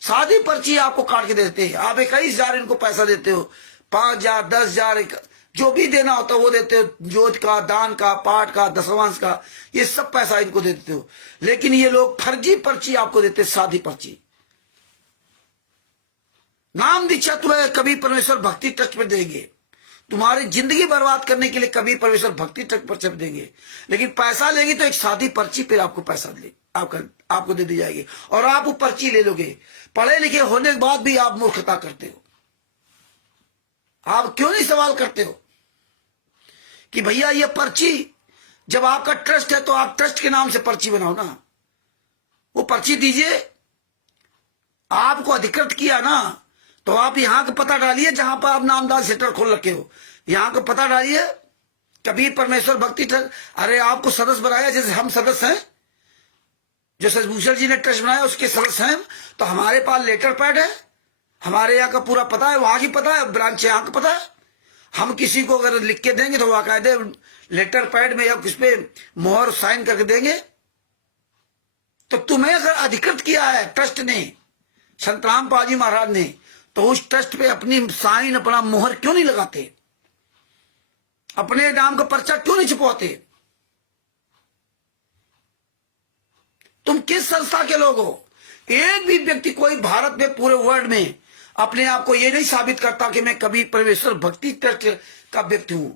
सादी पर्ची आपको काट के देते हैं। आप 21,000 इनको पैसा देते हो, 5,000, 10,000, जो भी देना होता है वो देते हो, जोत का, दान का, पाठ का, दशवांश का, ये सब पैसा इनको दे देते हो। लेकिन ये लोग फर्जी पर्ची आपको देते, सादी पर्ची। नाम दीक्षा तुम्हें कबीर परमेश्वर भक्ति ट्रस्ट में देंगे, तुम्हारी जिंदगी बर्बाद करने के लिए कबीर परमेश्वर भक्ति ट्रस्ट पर छप देंगे। लेकिन पैसा लेंगे तो एक सादी पर्ची पे आपको पैसा दे आपको दे दी जाएगी, और आप वो पर्ची ले लोगे। पढ़े लिखे होने के बाद भी आप मूर्खता करते हो। आप क्यों नहीं सवाल करते हो कि भैया ये पर्ची, जब आपका ट्रस्ट है तो आप ट्रस्ट के नाम से पर्ची बनाओ ना, वो पर्ची दीजिए। आपको अधिकृत किया ना, तो आप यहां का पता डालिए जहां पर आप नामदान सेंटर खोल रखे हो, यहां का पता डालिए कबीर परमेश्वर भक्ति ट्रस्ट। अरे आपको सदस्य बनाया, जैसे हम सदस्य हैं, जो सचभूषण जी ने ट्रस्ट बनाया उसके सदस्य हैं, तो हमारे पास लेटर पैड है, हमारे यहाँ का पूरा पता है, वहां की पता है, ब्रांच यहाँ का पता है। हम किसी को अगर लिख के देंगे तो बाकायदे लेटर पैड में या किस पे मोहर साइन करके देंगे। तो तुम्हें अगर अधिकृत किया है ट्रस्ट ने, संत रामपाल जी महाराज ने, तो उस ट्रस्ट पे अपनी साइन, अपना मोहर क्यों नहीं लगाते? अपने नाम का पर्चा क्यों नहीं छुपवाते? तुम किस संस्था के लोग हो? एक भी व्यक्ति, कोई भारत में, पूरे वर्ल्ड में अपने आप को ये नहीं साबित करता कि मैं कबीर परमेश्वर भक्ति ट्रस्ट का व्यक्ति हूं,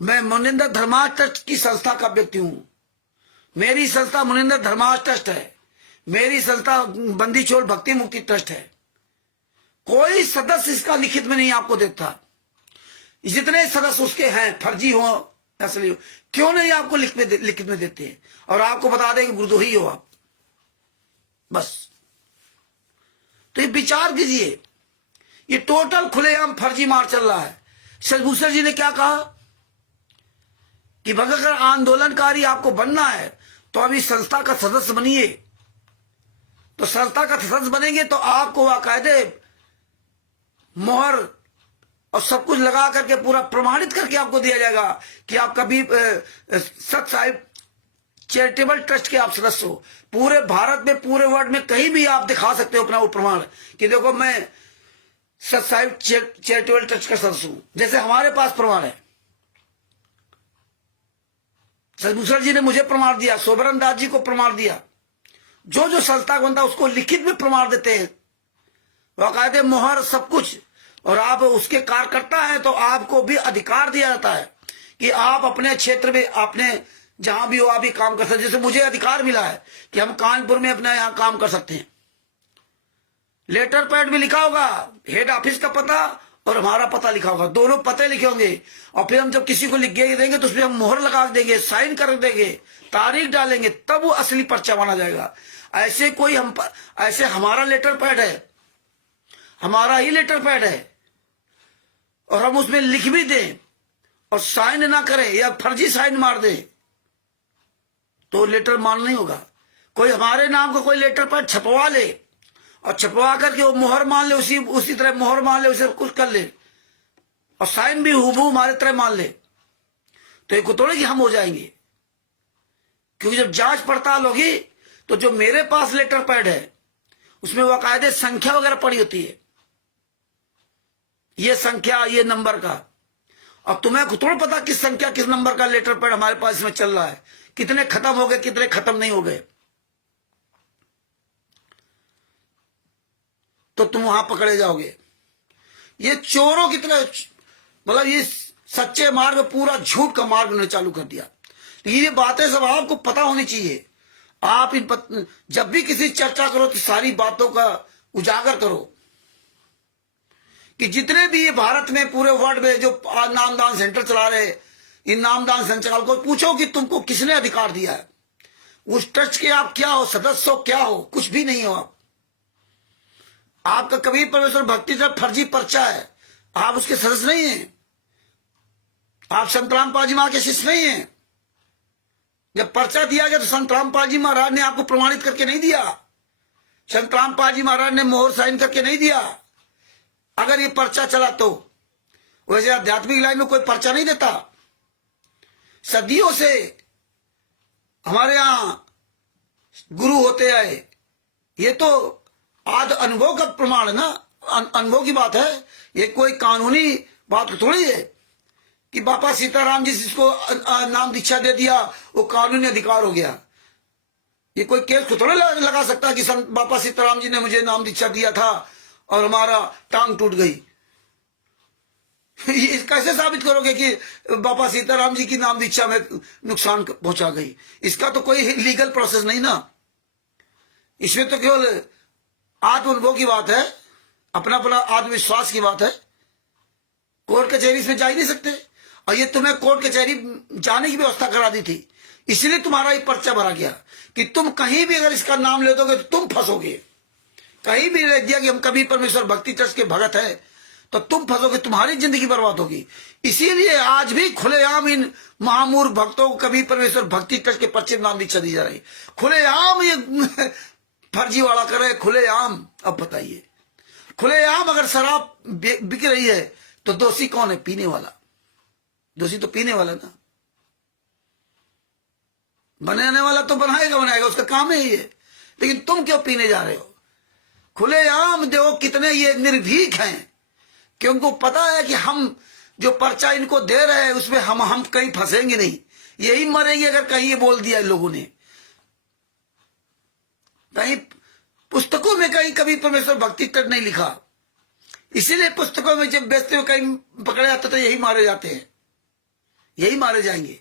मैं मुनिंदर धर्मार्थ ट्रस्ट की संस्था का व्यक्ति हूं, मेरी संस्था मुनिंदर धर्मार्थ ट्रस्ट है, मेरी संस्था बंदी छोड़ भक्ति मुक्ति ट्रस्ट है। कोई सदस्य इसका लिखित में नहीं आपको देता। जितने सदस्य उसके हैं, फर्जी हो असली हो, क्यों नहीं आपको लिखित में देते हैं? और आपको बता देंगे गुरुद्रोही हो आप, बस। तो ये विचार कीजिए, ये टोटल खुलेआम फर्जी मार चल रहा है। सचभूषण जी ने क्या कहा कि अगर आंदोलनकारी आपको बनना है तो अभी संस्था का सदस्य बनिए। तो संस्था का सदस्य बनेंगे तो आपको बाकायदे मोहर और सब कुछ लगा करके पूरा प्रमाणित करके आपको दिया जाएगा कि आप कभी सत साहिब चैरिटेबल ट्रस्ट के आप सदस्य हो। पूरे भारत में, पूरे वर्ल्ड में कहीं भी आप दिखा सकते हो अपना वो प्रमाण कि देखो मैं सत साहिब चैरिटेबल ट्रस्ट का सदस्य हूं, जैसे हमारे पास प्रमाण है। सचभूषण जी ने मुझे प्रमाण दिया, सोबरन दास जी को प्रमाण दिया। जो जो संस्था बनता है उसको लिखित में प्रमाण देते हैं, बाकायदे मोहर, सब कुछ। और आप उसके कार्यकर्ता हैं तो आपको भी अधिकार दिया जाता है कि आप अपने क्षेत्र में, आपने जहां भी हो आप भी काम कर सकते। जैसे मुझे अधिकार मिला है कि हम कानपुर में अपना यहां काम कर सकते हैं। लेटर पैड में लिखा होगा हेड ऑफिस का पता और हमारा पता लिखा होगा, दोनों पते लिखे होंगे। और फिर हम जब किसी को लिख के देंगे तो उसमें हम मोहर लगा देंगे, साइन कर देंगे, तारीख डालेंगे, तब वो असली पर्चा माना जाएगा। ऐसे कोई ऐसे हमारा लेटर पैड है, हमारा ही लेटर पैड है, और हम उसमें लिख भी दें और साइन ना करें या फर्जी साइन मार दे तो लेटर मान नहीं होगा। कोई हमारे नाम का कोई लेटर पैड छपवा ले और छपवा करके वो मोहर मान ले, उसी तरह मोहर मान ले, उसे कुछ कर ले और साइन भी हूबहू हमारे तरह मान ले, तो ये थोड़े कि हम हो जाएंगे। क्योंकि जब जांच पड़ताल होगी तो जो मेरे पास लेटर पैड है उसमें बाकायदे संख्या वगैरह पड़ी होती है, ये संख्या, ये नंबर का। अब तुम्हें थोड़ा पता किस संख्या, किस नंबर का लेटर पैड हमारे पास इसमें चल रहा है, कितने खत्म हो गए, कितने खत्म नहीं हो गए, तो तुम वहां पकड़े जाओगे। ये चोरों की तरह, मतलब ये सच्चे मार्ग में पूरा झूठ का मार्ग उन्होंने चालू कर दिया। तो ये बातें सब आपको पता होनी चाहिए। आप जब भी किसी चर्चा करो तो सारी बातों का उजागर करो कि जितने भी ये भारत में, पूरे वर्ल्ड में जो नामदान सेंटर चला रहे, इन नामदान संचालकों को पूछो कि तुमको किसने अधिकार दिया है। उस ट्रस्ट के आप क्या हो, सदस्य हो, क्या हो? कुछ भी नहीं हो आप। आपका कबीर परमेश्वर भक्ति ट्रस्ट फर्जी पर्चा है, आप उसके सदस्य नहीं हैं, आप संत रामपाल जी महाराज के शिष्य नहीं हैं। जब पर्चा दिया गया तो संत रामपाल जी महाराज ने आपको प्रमाणित करके नहीं दिया। संत रामपाल जी महाराज ने मोहर साइन करके नहीं दिया अगर ये पर्चा चला तो। वैसे आध्यात्मिक लाइन में कोई पर्चा नहीं देता। सदियों से हमारे यहां गुरु होते आए। ये तो आज अनुभव का प्रमाण है ना, अनुभव की बात है। ये कोई कानूनी बात थोड़ी है कि बाबा सीताराम जी जिसको नाम दीक्षा दे दिया वो कानूनी अधिकार हो गया। ये कोई केस को थोड़ा लगा सकता कि संत बाबा सीताराम जी ने मुझे नाम दीक्षा दिया था और हमारा टांग टूट गई। ये कैसे साबित करोगे कि बाबा सीताराम जी की नाम दीक्षा में नुकसान पहुंचा गई? इसका तो कोई लीगल प्रोसेस नहीं ना। इसमें तो केवल आत्म अनुभव की बात है, अपना अपना आत्मविश्वास की बात है। कोर्ट कचहरी इसमें जा ही नहीं सकते। और ये तुम्हें कोर्ट कचहरी जाने की व्यवस्था करा दी थी, इसलिए तुम्हारा ये पर्चा भरा गया कि तुम कहीं भी अगर इसका नाम ले दोगे तो तुम फंसोगे। कहीं भी लिख दिया कि हम कभी परमेश्वर भक्ति ट्रस्ट के भगत है तो तुम फंसोगे, तुम्हारी जिंदगी बर्बाद होगी। इसीलिए आज भी खुलेआम इन महामूर्ख भक्तों को कभी परमेश्वर भक्ति ट्रस्ट के पर्चे नाम दीक्षा दी जा रही। खुलेआम ये फर्जीवाड़ा कर रहे, खुलेआम। अब बताइए, खुलेआम अगर शराब बिक रही है तो दोषी कौन है? पीने वाला। दोषी तो पीने वाला ना। बनाने वाला तो बनाएगा, उसका काम है ये। लेकिन तुम क्यों पीने जा रहे हो? खुलेआम देखो कितने ये निर्भीक हैं कि उनको पता है कि हम जो पर्चा इनको दे रहे हैं उसमें हम कहीं फंसेंगे नहीं, यही मरेंगे अगर कहीं ये बोल दिया इन लोगों ने। कहीं पुस्तकों में कहीं कभी परमेश्वर भक्ति तक नहीं लिखा, इसीलिए पुस्तकों में जब बेचते हुए कहीं पकड़े जाते तो यही मारे जाते हैं, यही मारे जाएंगे।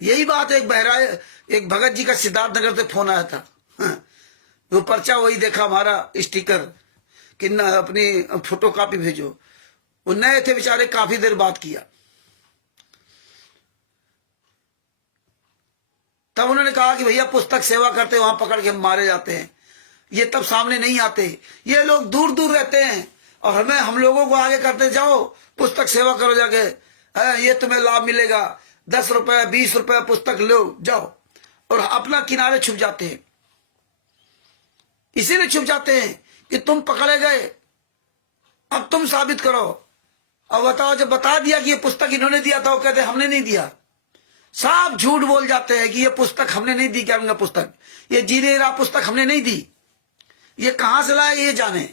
यही बात एक भगत जी का सिद्धार्थनगर से फोन आया था। वो पर्चा वही देखा, हमारा स्टिकर कि ना अपनी फोटो कॉपी भेजो। वो नए थे बेचारे, काफी देर बात किया। तब उन्होंने कहा कि भैया पुस्तक सेवा करते वहां पकड़ के मारे जाते हैं। ये तब सामने नहीं आते, ये लोग दूर दूर रहते हैं और हम लोगों को आगे करते जाओ, पुस्तक सेवा करो जाके, ये तुम्हें लाभ मिलेगा, 10 रुपए 20 रुपए पुस्तक लो जाओ, और अपना किनारे छुप जाते हैं। इसीलिए छुप जाते हैं कि तुम पकड़े गए, अब तुम साबित करो। अब बताओ, जब बता दिया कि ये पुस्तक इन्होंने दिया था, वो कहते हमने नहीं दिया। साफ झूठ बोल जाते हैं कि ये पुस्तक हमने नहीं दी। क्या पुस्तक? ये जीने रहा पुस्तक हमने नहीं दी। ये कहां से लाए ये जाने।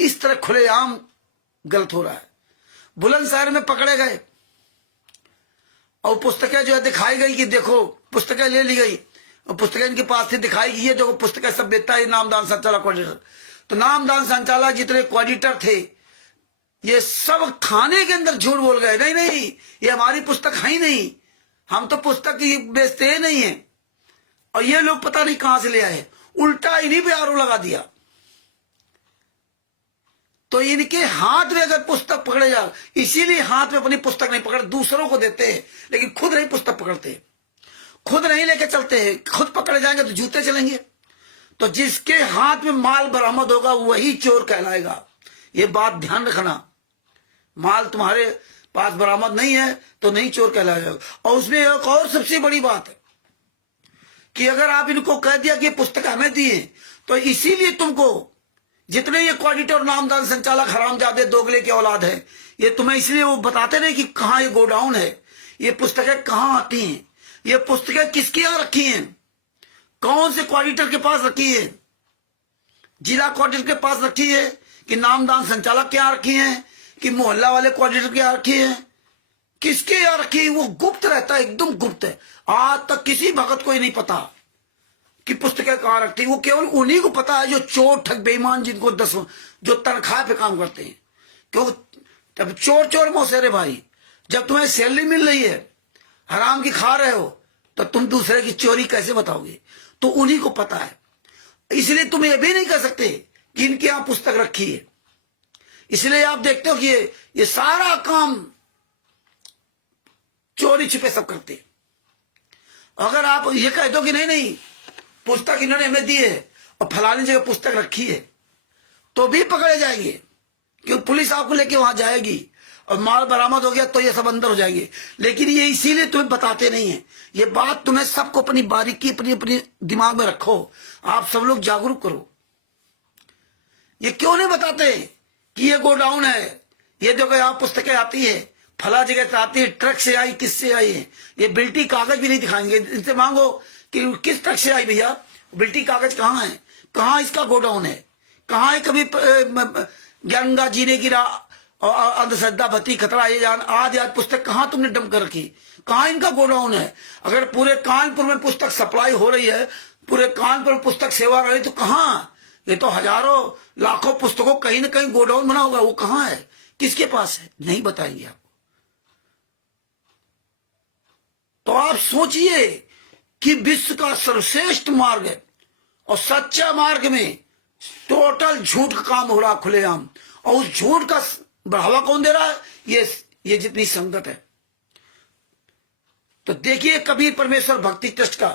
इस तरह खुलेआम गलत हो रहा है। बुलंदशहर में पकड़े गए और पुस्तकें जो है दिखाई गई कि देखो, पुस्तकें ले ली गई और पुस्तकें इनके पास थी, दिखाई ये जो पुस्तकें सब बेचता है नामदान संचालक ऑडिटर। तो नामदान संचालक जितने ऑडिटर थे ये सब थाने के अंदर झूठ बोल गए, नहीं नहीं ये हमारी पुस्तक है ही नहीं, हम तो पुस्तक बेचते ही नहीं है। और ये लोग पता नहीं कहां से ले आए, उल्टा इन्हीं पे आरोप लगा दिया। तो इनके हाथ में अगर पुस्तक पकड़े जा, इसीलिए हाथ में अपनी पुस्तक नहीं पकड़, दूसरों को देते हैं, लेकिन खुद नहीं पुस्तक पकड़ते, खुद नहीं लेके चलते हैं। खुद पकड़े जाएंगे तो जूते चलेंगे। तो जिसके हाथ में माल बरामद होगा वही चोर कहलाएगा। ये बात ध्यान रखना। माल तुम्हारे पास बरामद नहीं है तो नहीं चोर कहलाएगा। और उसमें एक और सबसे बड़ी बात है कि अगर आप इनको कह दिया कि ये पुस्तक हमें दिए, तो इसीलिए तुमको जितने ये ऑडिटर नामदान संचालक हरामजादे दोगले की औलाद है, ये तुम्हें इसलिए वो बताते नहीं कि कहाँ ये गोडाउन है, ये पुस्तकें कहाँ आती हैं, ये पुस्तकें किसके यहाँ रखी हैं, कौन से ऑडिटर के पास रखी है, जिला ऑडिटर के पास रखी है कि नामदान संचालक के यहाँ रखी है कि मोहल्ला वाले ऑडिटर के यहाँ रखी है, किसके यहाँ रखी है, वो गुप्त रहता है, एकदम गुप्त है। आज तक किसी भगत को ही नहीं पता कि पुस्तकें कहाँ रखती है। वो केवल उन्हीं को पता है जो चोर ठग बेईमान, जिनको 10 जो तनख्वाह पे काम करते हैं। क्यों? जब चोर मौसेरे भाई, जब तुम्हें सैलरी मिल रही है, हराम की खा रहे हो, तो तुम दूसरे की चोरी कैसे बताओगे? तो उन्हीं को पता है। इसलिए तुम ये भी नहीं कह सकते कि इनके यहाँ पुस्तक रखी है। इसलिए आप देखते हो कि ये सारा काम चोरी छिपे सब करते हैं। अगर आप ये कह दो कि नहीं नहीं पुस्तक इन्होंने हमें दी है और फलानी जगह पुस्तक रखी है, तो भी पकड़े जाएंगे, क्योंकि पुलिस आपको लेके वहां जाएगी और माल बरामद हो गया तो ये सब अंदर हो जाएंगे। लेकिन ये इसीलिए तुम्हें बताते नहीं है। ये बात तुम्हें सबको अपनी बारीकी अपनी अपनी दिमाग में रखो। आप सब लोग जागरूक करो। ये क्यों नहीं बताते कि ये गोडाउन है, ये जो यहाँ पुस्तकें आती है फला जगह से आती है, ट्रक से आई, किससे आई है, ये बिल्टी कागज भी नहीं दिखाएंगे। इनसे मांगो कि किस ट्रक से आई भैया, बिल्टी कागज कहाँ है, कहाँ इसका गोडाउन है, कहाँ है। कभी गंगा जीने गिरा अंधश्रद्धा भती खतरा ये जान आज पुस्तक कहाँ तुमने डंप कर रखी, कहाँ इनका गोडाउन है। अगर पूरे कानपुर में पुस्तक सप्लाई हो रही है, पूरे कानपुर में पुस्तक सेवा रही, तो कहाँ, ये तो हजारों लाखों पुस्तकों कहीं ना कहीं गोडाउन बना होगा, वो कहाँ है, किसके पास है, नहीं बताएंगे आपको। तो आप सोचिए कि विश्व का सर्वश्रेष्ठ मार्ग है और सच्चा मार्ग में टोटल झूठ का काम हो रहा खुलेआम, और उस झूठ का बढ़ावा कौन दे रहा है, ये जितनी संगत है। तो देखिए कबीर परमेश्वर भक्ति ट्रस्ट का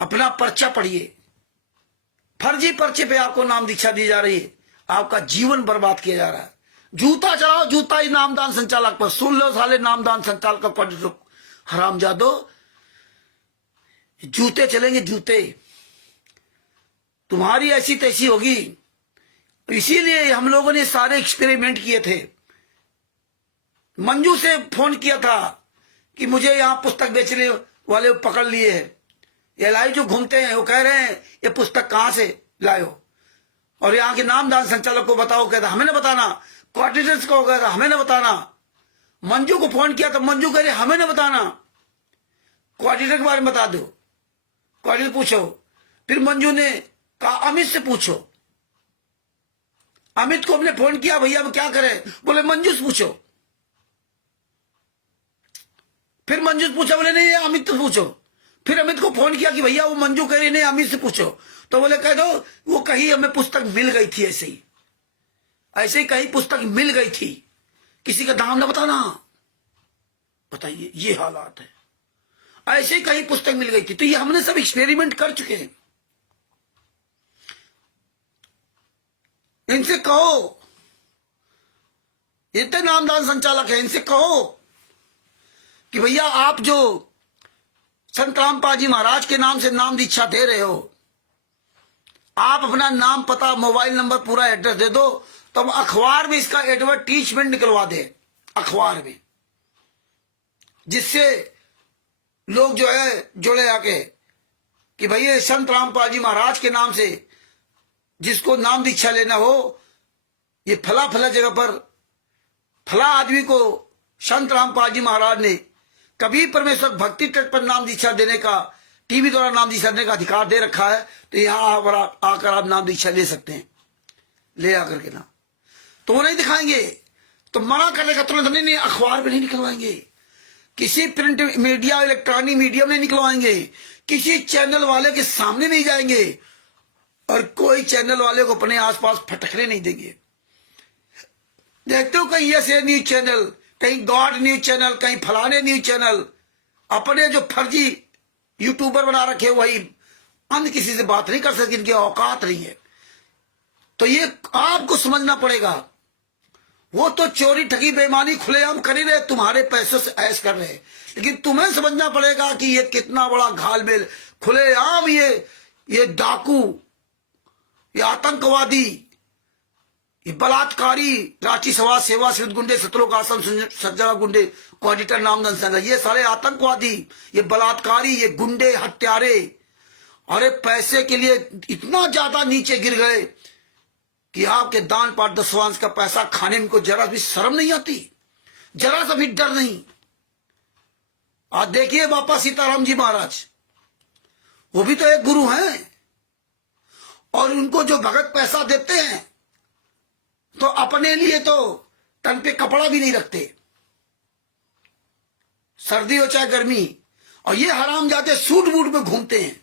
अपना पर्चा पढ़िए, फर्जी पर्चे पे आपको नाम दीक्षा दी जा रही है, आपका जीवन बर्बाद किया जा रहा है। जूता चलाओ, जूता ही नामदान संचालक पर, सुन लो साले नामदान संचालक का हरामजादो, जूते चलेंगे जूते, तुम्हारी ऐसी तैसी होगी। इसीलिए हम लोगों ने सारे एक्सपेरिमेंट किए थे। मंजू से फोन किया था कि मुझे यहां पुस्तक बेचने वाले पकड़ लिए हैं, ये लाई जो घूमते हैं, वो कह रहे हैं ये पुस्तक कहां से लाए हो, और यहाँ के नामदान संचालक को बताओ, कहता हमें ना बताना, कोऑर्डिनेटर्स को कहता हमें ना बताना। मंजू को फोन किया तो मंजू कह रही हमें ना बताना, कोऑर्डिनेटर के बारे में बता दो, कोऑर्डिनेटर पूछो। फिर मंजू ने कहा अमित से पूछो। अमित को हमने फोन किया, भैया अब क्या करें, बोले मंजू से पूछो। फिर मंजू से पूछा, बोले नहीं अमित से पूछो। फिर अमित को फोन किया कि भैया वो मंजू कह रही नहीं अमित से पूछो, तो बोले कह दो वो कहीं हमें पुस्तक मिल गई थी, ऐसे ही कहीं पुस्तक मिल गई थी, किसी का नाम ना बताना। बताइए ये हालात है, ऐसे ही कहीं पुस्तक मिल गई थी। तो ये हमने सब एक्सपेरिमेंट कर चुके हैं। इनसे कहो, इतने नामदान संचालक है, इनसे कहो कि भैया आप जो संत रामपाल जी महाराज के नाम से नाम दीक्षा दे रहे हो, आप अपना नाम पता मोबाइल नंबर पूरा एड्रेस दे दो, तो हम अखबार में इसका एडवर्टीजमेंट निकलवा दें, अखबार में, जिससे लोग जो है जुड़े आके कि भैया संत रामपाल जी महाराज के नाम से जिसको नाम दीक्षा लेना हो, ये फला फला जगह पर फला आदमी को संत रामपाल जी महाराज ने कबीर परमेश्वर भक्ति ट्रस्ट पर नाम दीक्षा देने का, टीवी द्वारा नाम दीक्षा देने का अधिकार दे रखा है, तो यहां आकर आप नाम दीक्षा ले सकते हैं, ले आकर के नाम। तो वो नहीं दिखाएंगे, तो मना करने का तुरंत नहीं, अखबार में नहीं निकलवाएंगे, किसी प्रिंट मीडिया इलेक्ट्रॉनिक मीडिया में नहीं निकलवाएंगे, किसी चैनल वाले के सामने नहीं जाएंगे, और कोई चैनल वाले को अपने आसपास फटकने नहीं देंगे। देखते हो कहीं ऐसे न्यूज चैनल, कहीं गॉड न्यूज चैनल, कहीं फलाने न्यूज चैनल, अपने जो फर्जी यूट्यूबर बना रखे वही अन्य किसी से बात नहीं कर सकते, इनकी औकात नहीं है। तो ये आपको समझना पड़ेगा, वो तो चोरी ठगी बेईमानी खुलेआम कर ही रहे, तुम्हारे पैसों से ऐश कर रहे, लेकिन तुम्हें समझना पड़ेगा कि ये कितना बड़ा घालमेल खुलेआम, ये डाकू, ये आतंकवादी, ये बलात्कारी, राष्ट्रीय समाज सेवा सिद्ध गुंडे, सतलोक आश्रम सज्जा गुंडे, कोऑर्डिनेटर नामदान संघ, ये सारे आतंकवादी, ये बलात्कारी, ये गुंडे हत्यारे, अरे पैसे के लिए इतना ज्यादा नीचे गिर गए कि आपके दान पाठ दसवांश का पैसा खाने में को जरा भी शर्म नहीं आती, जरा सा भी डर नहीं। आज देखिए बापा सीताराम जी महाराज, वो भी तो एक गुरु हैं, और उनको जो भगत पैसा देते हैं तो अपने लिए तो तन पे कपड़ा भी नहीं रखते, सर्दी हो चाहे गर्मी, और ये हराम जाते सूट बूट में घूमते हैं,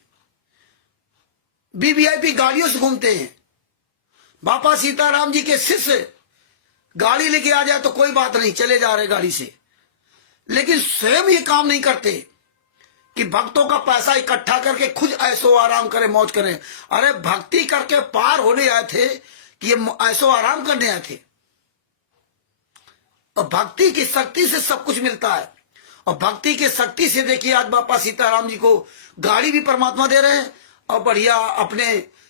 वीवीआईपी गाड़ियों से घूमते हैं। बापा सीताराम जी के शिष्य गाड़ी लेके आ जाए तो कोई बात नहीं, चले जा रहे गाड़ी से, लेकिन स्वयं ये काम नहीं करते कि भक्तों का पैसा इकट्ठा करके खुद ऐसो आराम करें, मौज करें। अरे भक्ति करके पार होने आए थे कि ये ऐसो आराम करने आए थे। और भक्ति की शक्ति से सब कुछ मिलता है। और भक्ति की शक्ति से देखिए आज बापा सीताराम जी को गाड़ी भी परमात्मा दे रहे हैं और बढ़िया अपने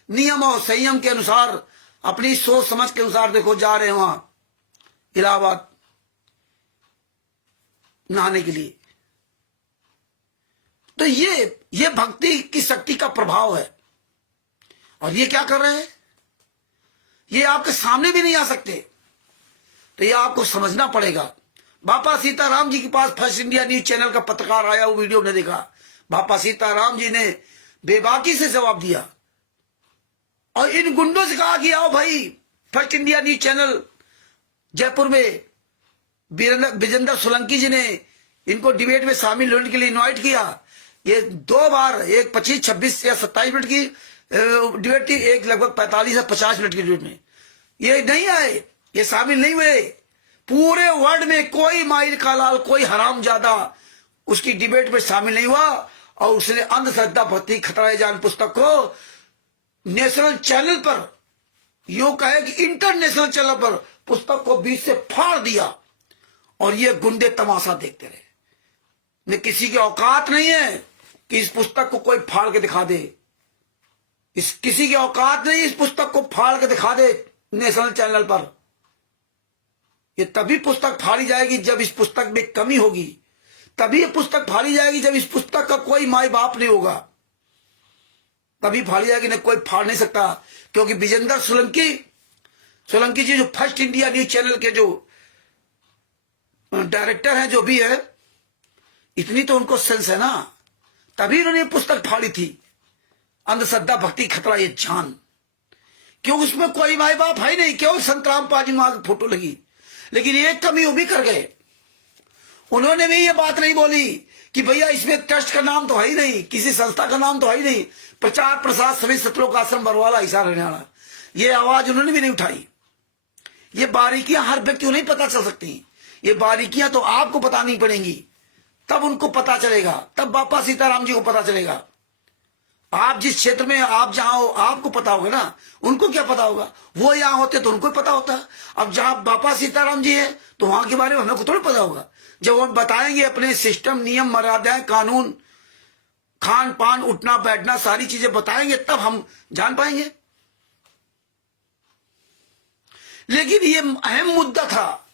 नियम और संयम के अनुसार अपनी सोच समझ के अनुसार देखो जा रहे हैं वहां इलाहाबाद नहाने के लिए। तो ये भक्ति की शक्ति का प्रभाव है। और ये क्या कर रहे हैं, ये आपके सामने भी नहीं आ सकते। तो ये आपको समझना पड़ेगा। बापा सीताराम जी के पास फर्स्ट इंडिया न्यूज चैनल का पत्रकार आया, वो वीडियो ने देखा। बापा सीताराम जी ने बेबाकी से जवाब दिया और इन गुंडों से कहा कि आओ भाई, first India news channel Jaipur में विजेंद्र सोलंकी जी ने इनको डिबेट में शामिल होने के लिए इनवाइट किया। ये 2 बार, एक 25, 26 या 27 मिनट की डिबेट थी, एक लगभग 45 या 50 मिनट की डिबेट में ये नहीं आए, ये शामिल नहीं हुए। पूरे वर्ल्ड में कोई माइल का लाल, कोई हराम ज्यादा उसकी डिबेट में शामिल नहीं हुआ। और उसने अंधश्रद्धा भक्ति खतरा जान पुस्तक को नेशनल चैनल पर, यो कहे कि इंटरनेशनल चैनल पर पुस्तक को बीच से फाड़ दिया। और ये गुंडे तमाशा देखते रहे। न किसी की औकात नहीं है कि इस पुस्तक को कोई फाड़ के दिखा दे। किसी की औकात नहीं इस पुस्तक को फाड़ के दिखा दे नेशनल चैनल पर। ये तभी पुस्तक फाड़ी जाएगी जब इस पुस्तक में कमी होगी। तभी ये पुस्तक फाड़ी जाएगी जब इस पुस्तक का कोई माई बाप नहीं होगा, तभी फाड़ी जाएगी। न कोई फाड़ नहीं सकता, क्योंकि विजेंद्र सोलंकी जी जो फर्स्ट इंडिया न्यूज चैनल के जो डायरेक्टर हैं, जो भी है, इतनी तो उनको सेंस है ना, तभी उन्होंने पुस्तक फाड़ी थी अंधश्रद्धा भक्ति खतरा ये जान। क्यों उसमें कोई माई बाप है नहीं, क्यों संतराम पाजी मां की फोटो लगी। लेकिन एक कमी वो भी कर गए, उन्होंने भी ये बात नहीं बोली कि भैया इसमें ट्रस्ट का नाम तो है ही नहीं, किसी संस्था का नाम तो है ही नहीं, प्रचार प्रसार सभी सतलोक आश्रम बरवाला हिसार हरियाणा, ये आवाज उन्होंने भी नहीं उठाई। ये बारीकियां हर व्यक्ति को नहीं पता चल सकती, ये बारीकियां तो आपको बतानी पड़ेंगी, तब उनको पता चलेगा, तब बापा सीताराम जी को पता चलेगा। आप जिस क्षेत्र में आप जहां हो आपको पता होगा ना, उनको क्या पता होगा, वो यहां होते तो उनको पता होता। अब जहां बापा सीताराम जी है तो वहां के बारे में हमें को थोड़ा पता होगा। जब वो बताएंगे अपने सिस्टम, नियम, मर्यादाएं, कानून, खान पान, उठना बैठना, सारी चीजें बताएंगे, तब हम जान पाएंगे। लेकिन ये अहम मुद्दा था,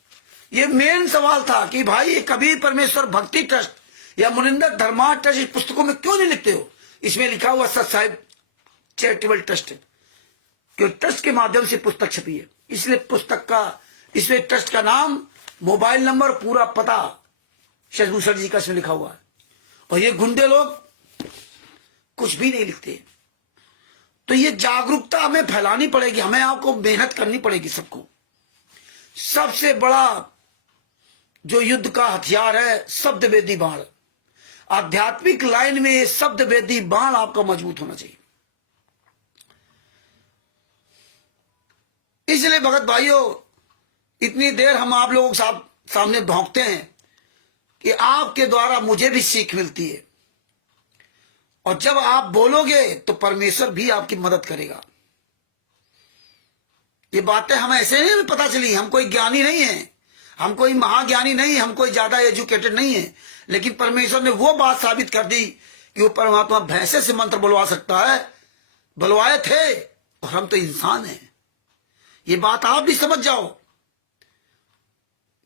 ये मेन सवाल था कि भाई कबीर परमेश्वर भक्ति ट्रस्ट या मुनिंदर धर्मा ट्रस्ट इस पुस्तकों में क्यों नहीं लिखते हो। इसमें लिखा हुआ सत साहिब चैरिटेबल ट्रस्ट है, क्योंकि ट्रस्ट के माध्यम से पुस्तक छपी है, इसलिए पुस्तक का, इसमें ट्रस्ट का नाम, मोबाइल नंबर, पूरा पता शशभूषण जी का इसमें लिखा हुआ है। और ये गुंडे लोग कुछ भी नहीं लिखते। तो ये जागरूकता हमें फैलानी पड़ेगी, हमें आपको मेहनत करनी पड़ेगी सबको। सबसे बड़ा जो युद्ध का हथियार है शब्द वेदी बाण, आध्यात्मिक लाइन में ये शब्द वेदी बाण आपका मजबूत होना चाहिए। इसलिए भगत भाइयों, इतनी देर हम आप लोगों के सामने भौंकते हैं कि आपके द्वारा मुझे भी सीख मिलती है। और जब आप बोलोगे तो परमेश्वर भी आपकी मदद करेगा। ये बातें हमें ऐसे नहीं पता चली, हम कोई ज्ञानी नहीं है, हम कोई महाज्ञानी नहीं, हम कोई ज्यादा एजुकेटेड नहीं है, लेकिन परमेश्वर ने वो बात साबित कर दी कि वो परमात्मा भैंसे से मंत्र बुलवा सकता है, बुलवाए थे, और हम तो इंसान हैं। ये बात आप भी समझ जाओ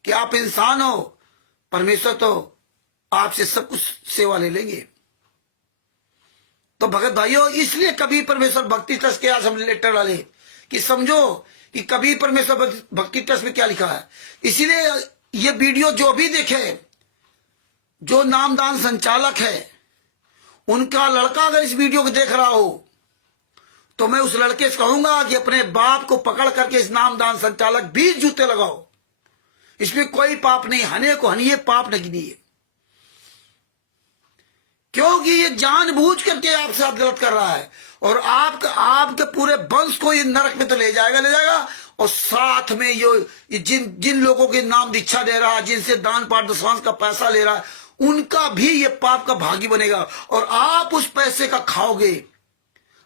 कि आप इंसान हो, परमेश्वर तो आपसे सब कुछ सेवा ले लेंगे। तो भगत भाइयों, इसलिए कबीर परमेश्वर भक्ति ट्रस्ट के आज हम लेटर वाले कि समझो कि कबीर परमेश्वर भक्ति ट्रस्ट में क्या लिखा है। इसीलिए ये वीडियो जो भी देखे, जो नामदान संचालक है, उनका लड़का अगर इस वीडियो को देख रहा हो तो मैं उस लड़के से कहूंगा कि अपने बाप को पकड़ करके इस नामदान संचालक 20 जूते लगाओ। इसमें कोई पाप नहीं, हने को हनिए पाप नहीं है, क्योंकि ये जानबूझ करके आपके साथ गलत कर रहा है। और आपके पूरे वंश को ये नरक में तो ले जाएगा, और साथ में ये जिन लोगों के नाम दीक्षा दे रहा है, जिनसे दान पाठ दशवांश का पैसा ले रहा है, उनका भी ये पाप का भागी बनेगा। और आप उस पैसे का खाओगे,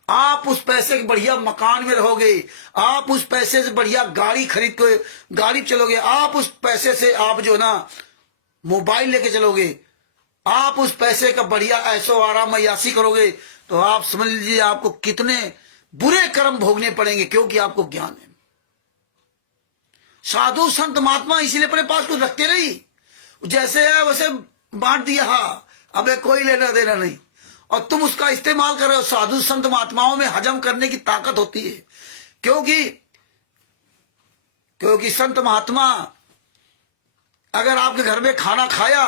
आप उस पैसे के बढ़िया मकान में रहोगे, आप उस पैसे से बढ़िया गाड़ी खरीद के गाड़ी चलोगे, आप उस पैसे से आप जो ना मोबाइल लेके चलोगे, आप उस पैसे का बढ़िया ऐशो आराम अय्याशी करोगे, तो आप समझ लीजिए आपको कितने बुरे कर्म भोगने पड़ेंगे, क्योंकि आपको ज्ञान है। साधु संत महात्मा इसीलिए अपने पास कुछ रखते नहीं, जैसे है वैसे बांट दिया, अबे कोई लेना देना नहीं, और तुम उसका इस्तेमाल कर रहे हो। साधु संत महात्माओं में हजम करने की ताकत होती है, क्योंकि संत महात्मा अगर आपके घर में खाना खाया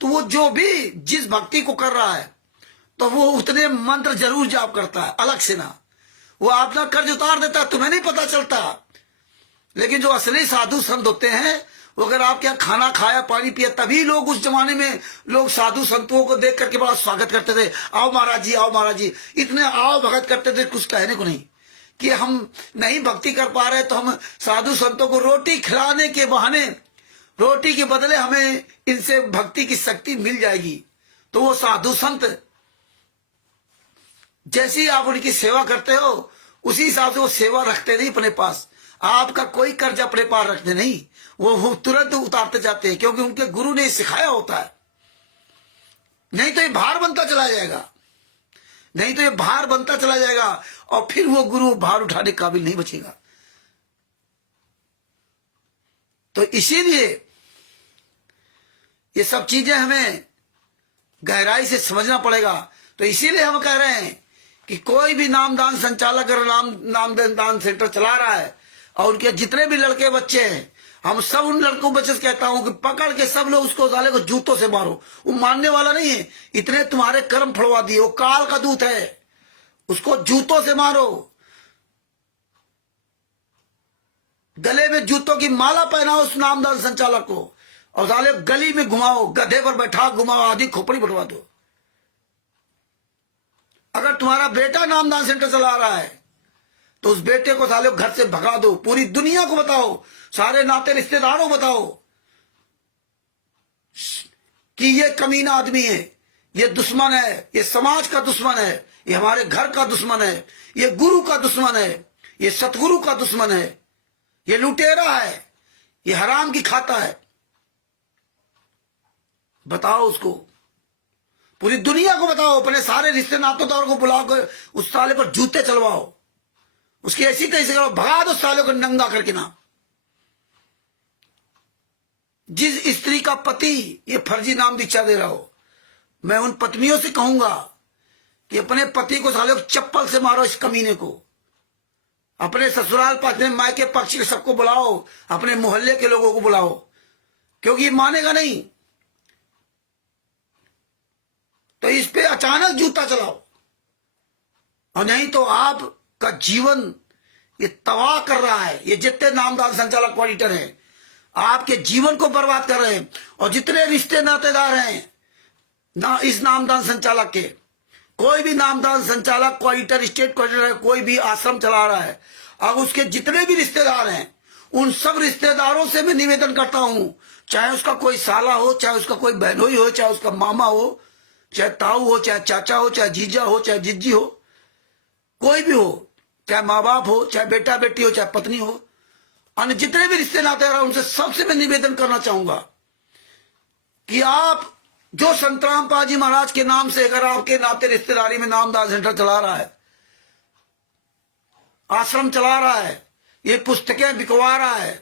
तो वो जो भी जिस भक्ति को कर रहा है तो वो उतने मंत्र जरूर जाप करता है, अलग से ना, वो अपना कर्ज उतार देता है, तुम्हें नहीं पता चलता। लेकिन जो असली साधु संत होते हैं, वो अगर आपके यहाँ खाना खाया पानी पिया, तभी लोग उस जमाने में लोग साधु संतों को देख करके बड़ा स्वागत करते थे, आओ महाराज जी, आओ महाराज जी, इतने आओ भगत करते थे, कुछ कहने को नहीं कि हम नहीं भक्ति कर पा रहे तो हम साधु संतों को रोटी खिलाने के बहाने, रोटी के बदले हमें इनसे भक्ति की शक्ति मिल जाएगी। तो वो साधु संत जैसी आप उनकी सेवा करते हो उसी हिसाब से वो सेवा रखते नहीं अपने पास, आपका कोई कर्ज अपने पास रखते नहीं, वो तुरंत उतारते जाते हैं, क्योंकि उनके गुरु ने सिखाया होता है। नहीं तो ये भार बनता चला जाएगा, नहीं तो ये भार बनता चला जाएगा, और फिर वो गुरु भार उठाने के काबिल नहीं बचेगा। तो इसीलिए ये सब चीजें हमें गहराई से समझना पड़ेगा। तो इसीलिए हम कह रहे हैं कि कोई भी नामदान संचालक अगर नामदान सेंटर चला रहा है, और उनके जितने भी लड़के बच्चे हैं, हम सब उन लड़कों बच्चे से कहता हूं कि पकड़ के सब लोग उसको साले को जूतों से मारो। वो मानने वाला नहीं है, इतने तुम्हारे कर्म फड़वा दिए, वो काल का दूत है, उसको जूतों से मारो, गले में जूतों की माला पहनाओ उस नामदान संचालक को, और साले गली में घुमाओ, गधे पर बैठा घुमाओ, आधी खोपड़ी बटवा दो। अगर तुम्हारा बेटा नामदान सेंटर चला रहा है तो उस बेटे को साले घर से भगा दो, पूरी दुनिया को बताओ, सारे नाते रिश्तेदारों बताओ कि ये कमीना आदमी है, ये दुश्मन है, ये समाज का दुश्मन है, ये हमारे घर का दुश्मन है, ये गुरु का दुश्मन है, ये सतगुरु का दुश्मन है, ये लुटेरा है, ये हराम की खाता है। बताओ उसको, पूरी दुनिया को बताओ, अपने सारे रिश्ते नातेदारों को बुलाकर उस साले पर जूते चलवाओ, उसकी ऐसी तैसी करो, भगा दो साले को नंगा करके ना। जिस स्त्री का पति ये फर्जी नाम दीक्षा दे रहा हो, मैं उन पत्नियों से कहूंगा कि अपने पति को साले को चप्पल से मारो, इस कमीने को। अपने ससुराल पक्ष में मायके पक्ष के सबको बुलाओ, अपने मोहल्ले के लोगों को बुलाओ, क्योंकि ये मानेगा नहीं। तो इस पे अचानक जूता चलाओ, और नहीं तो आपका जीवन ये तबाह कर रहा है। ये जितने नामदान संचालक ऑडिटर हैं आपके जीवन को बर्बाद कर रहे हैं, और जितने रिश्ते नातेदार हैं ना इस नामदान संचालक के, कोई भी नामदान संचालक ऑडिटर, स्टेट ऑडिटर है, कोई भी आश्रम चला रहा है, अब उसके जितने भी रिश्तेदार हैं उन सब रिश्तेदारों से मैं निवेदन करता हूं, चाहे उसका कोई साला हो, चाहे उसका कोई बहनोई हो, चाहे उसका मामा हो, चाहे ताऊ हो, चाहे चाचा हो, चाहे जीजा हो, चाहे जिज्जी हो, कोई भी हो, चाहे माँ बाप हो, चाहे बेटा बेटी हो, चाहे पत्नी हो, अन्य जितने भी रिश्ते नाते हैं उनसे सबसे मैं निवेदन करना चाहूंगा कि आप जो संतराम पाजी महाराज के नाम से अगर आपके नाते रिश्तेदारी में नामदान सेंटर चला रहा है, आश्रम चला रहा है, ये पुस्तकें बिकवा रहा है,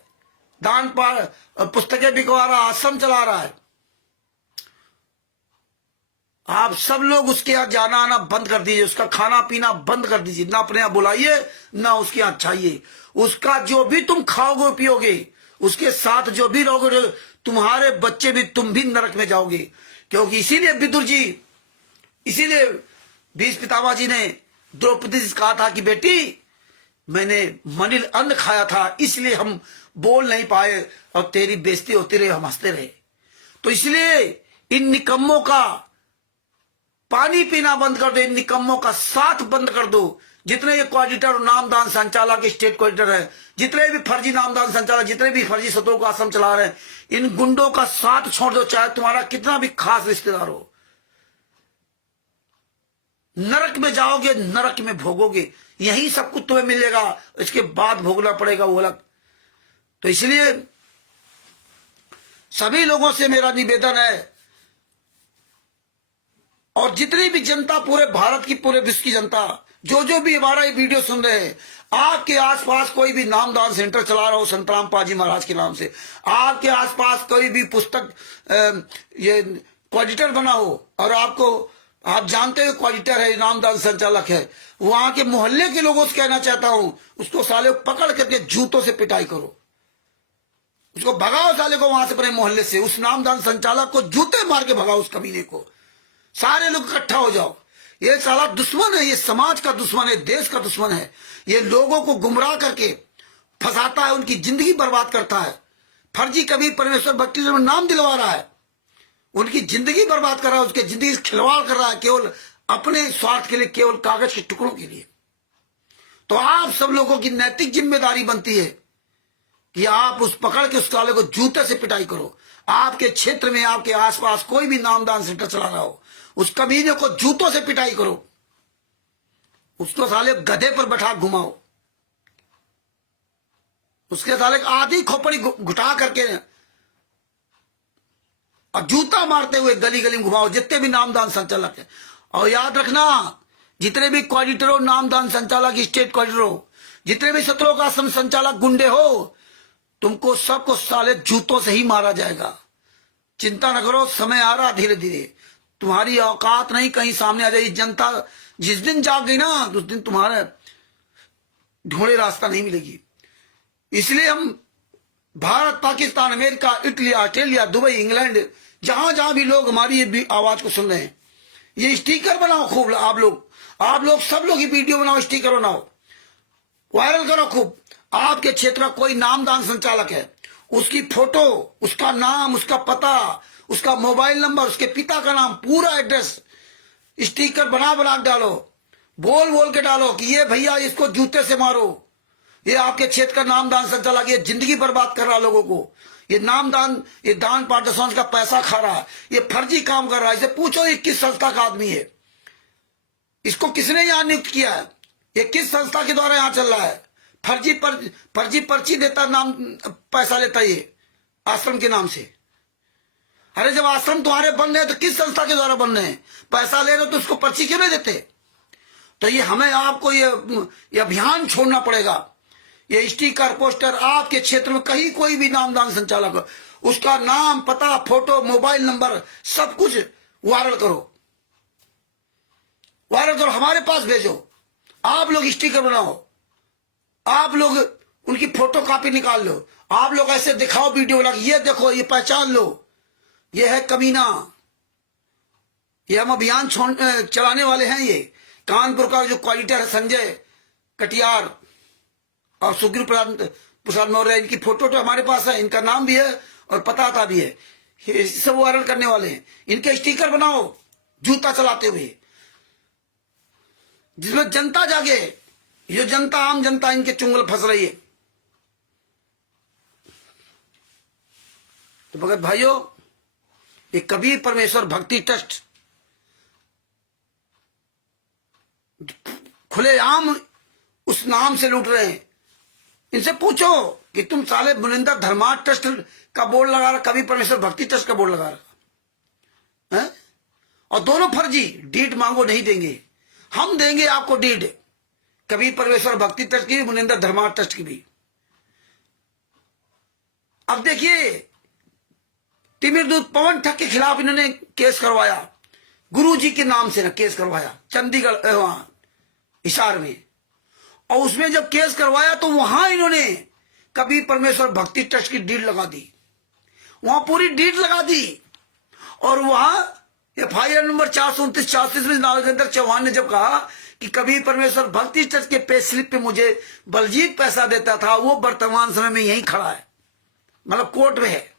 दान पुस्तकें बिकवा रहा, आश्रम चला रहा है, आप सब लोग उसके यहाँ जाना आना बंद कर दीजिए, उसका खाना पीना बंद कर दीजिए, ना अपने यहाँ बुलाइए ना उसके यहाँ चाहिए। उसका जो भी तुम खाओगे पियोगे, उसके साथ जो भी रहोगे, तुम्हारे बच्चे भी, तुम भी नरक में जाओगे। क्योंकि इसीलिए विदुर जी, इसीलिए भीष्म पितामह जी ने द्रौपदी से कहा था कि बेटी मैंने मनिल अन्न खाया था, इसलिए हम बोल नहीं पाए और तेरी बेइज्जती होती रही, हम हंसते रहे। तो इसलिए इन निकम्मों का पानी पीना बंद कर दो, इन निकम्मों का साथ बंद कर दो। जितने ये कोऑर्डिनेटर और नामदान संचालक, स्टेट कोऑर्डिनेटर है, जितने भी फर्जी नामदान संचालक, जितने भी फर्जी सतों का आश्रम चला रहे हैं, इन गुंडों का साथ छोड़ दो, चाहे तुम्हारा कितना भी खास रिश्तेदार हो। नरक में जाओगे, नरक में भोगोगे, यही सब कुछ तुम्हें मिलेगा, इसके बाद भोगना पड़ेगा वो अलग। तो इसलिए सभी लोगों से मेरा निवेदन है, और जितनी भी जनता, पूरे भारत की, पूरे विश्व की जनता, जो भी हमारा ये वीडियो सुन रहे हैं, आपके आसपास कोई भी नामदान सेंटर चला रहा हो संतराम पाजी महाराज के नाम से, आपके आसपास कोई भी पुस्तक ये क्वाडिटर बना हो, और आप जानते हो क्वाडिटर है, नामदान संचालक है, वहां के मोहल्ले के लोगों से कहना चाहता हूं, उसको साले पकड़ करके जूतों से पिटाई करो, उसको भगाओ साले को वहां से, अपने मोहल्ले से, उस नामदान संचालक को जूते मार के भगाओ, उस कमीने को। सारे लोग इकट्ठा हो जाओ। ये साला दुश्मन है, ये समाज का दुश्मन है, देश का दुश्मन है। ये लोगों को गुमराह करके फंसाता है, उनकी जिंदगी बर्बाद करता है। फर्जी कबीर परमेश्वर भक्ति में नाम दिलवा रहा है, उनकी जिंदगी बर्बाद कर रहा है, उसके जिंदगी खिलवाड़ कर रहा है, केवल अपने स्वार्थ के लिए, केवल कागज के टुकड़ों के लिए। तो आप सब लोगों की नैतिक जिम्मेदारी बनती है कि आप उस पकड़ के उस साले को जूते से पिटाई करो। आपके क्षेत्र में, आपके आसपास कोई भी नामदान सेंटर चला रहा हो, उस कमीने को जूतों से पिटाई करो, उसको साले गधे पर बैठा घुमाओ, उसके साले आधी खोपड़ी घुटा करके और जूता मारते हुए गली गली में घुमाओ, जितने भी नामदान संचालक है। और याद रखना, जितने भी क्वाडिटर हो, नामदान संचालक, स्टेट क्वाडिटर हो, जितने भी सत्रों का संचालक गुंडे हो, तुमको सबको साले जूतों से ही मारा जाएगा। चिंता न करो, समय आ रहा धीरे धीरे, तुम्हारी औकात नहीं कहीं सामने आ जाएगी। जनता जिस दिन जाग गई ना, उस दिन तुम्हारे ढूंढे रास्ता नहीं मिलेगी। इसलिए हम Bharat, Pakistan, America, Italy, Australia, Dubai, England, जहां जहां भी लोग हमारी ये आवाज को सुन रहे हैं, ये स्टिकर बनाओ खूब। आप लोग सब लोग ये वीडियो बनाओ, स्टिकर बनाओ, वायरल करो खूब। आपके क्षेत्र का कोई नामदान संचालक है, उसकी फोटो, उसका नाम, उसका पता, उसका मोबाइल नंबर, उसके पिता का नाम, पूरा एड्रेस स्टिकर बना बना डालो, बोल बोल के डालो कि ये भैया इसको जूते से मारो, ये आपके क्षेत्र का नामदान संचालक, ये जिंदगी बर्बाद कर रहा लोगों को, ये नामदान, ये दान पार्टिशन का पैसा खा रहा है, ये फर्जी काम कर रहा है। इसे पूछो ये किस संस्था का आदमी है, इसको किसने यहां नियुक्त किया है, ये किस संस्था के द्वारा यहां चल रहा है। फर्जी पर्ची देता, नाम पैसा लेता, ये आश्रम के नाम से। अरे जब आश्रम तुम्हारे बन रहे हैं तो किस संस्था के द्वारा बन रहे हैं, पैसा ले रहे हो तो उसको पर्ची क्यों नहीं देते। तो ये हमें, आपको ये अभियान छोड़ना पड़ेगा। ये स्टिकर, पोस्टर, आपके क्षेत्र में कहीं कोई भी नामदान संचालक, उसका नाम, पता, फोटो, मोबाइल नंबर, सब कुछ वायरल करो, हमारे पास भेजो। आप लोग स्टिकर बनाओ, आप लोग उनकी फोटो कॉपी निकाल लो, आप लोग ऐसे दिखाओ वीडियो बना, ये देखो, ये पहचान लो, ये है कमीना, ये हम अभियान चलाने वाले हैं। ये कानपुर का जो क्वाडिटर है संजय कटियार और सुग्रीव प्रसाद मौर्य, इनकी फोटो तो हमारे पास है, इनका नाम भी है और पता भी है, ये सब वायरल करने वाले हैं। इनके स्टिकर बनाओ जूता चलाते हुए, जिसमें जनता जागे। ये जनता, आम जनता इनके चुंगल फंस रही है। तो भगत भाइयों, ये कबीर परमेश्वर भक्ति ट्रस्ट खुलेआम उस नाम से लूट रहे हैं। इनसे पूछो कि तुम साले मुनिंदर धर्मार्थ ट्रस्ट का बोर्ड लगा रहा, कबीर परमेश्वर भक्ति ट्रस्ट का बोर्ड लगा रहा है, और दोनों फर्जी। डीड मांगो, नहीं देंगे, हम देंगे आपको डीड, कबीर परमेश्वर भक्ति ट्रस्ट की, मुनिंदर धर्मार्थ ट्रस्ट की भी। अब देखिए, तिमिरदूत पवन ठग के खिलाफ इन्होंने केस करवाया, गुरुजी के नाम से केस करवाया चंडीगढ़, वहां हिसार में। और उसमें जब केस करवाया तो वहां इन्होंने कबीर परमेश्वर भक्ति ट्रस्ट की डीड लगा दी, वहां पूरी डीड लगा दी। और वहां FIR नंबर 429-36 में नागेंद्र चौहान ने जब कहा कि कबीर परमेश्वर भक्ति ट्रस्ट के पे स्लिप पे मुझे बलजीत पैसा देता था, वो वर्तमान समय में यहीं खड़ा है, मतलब कोर्ट में है।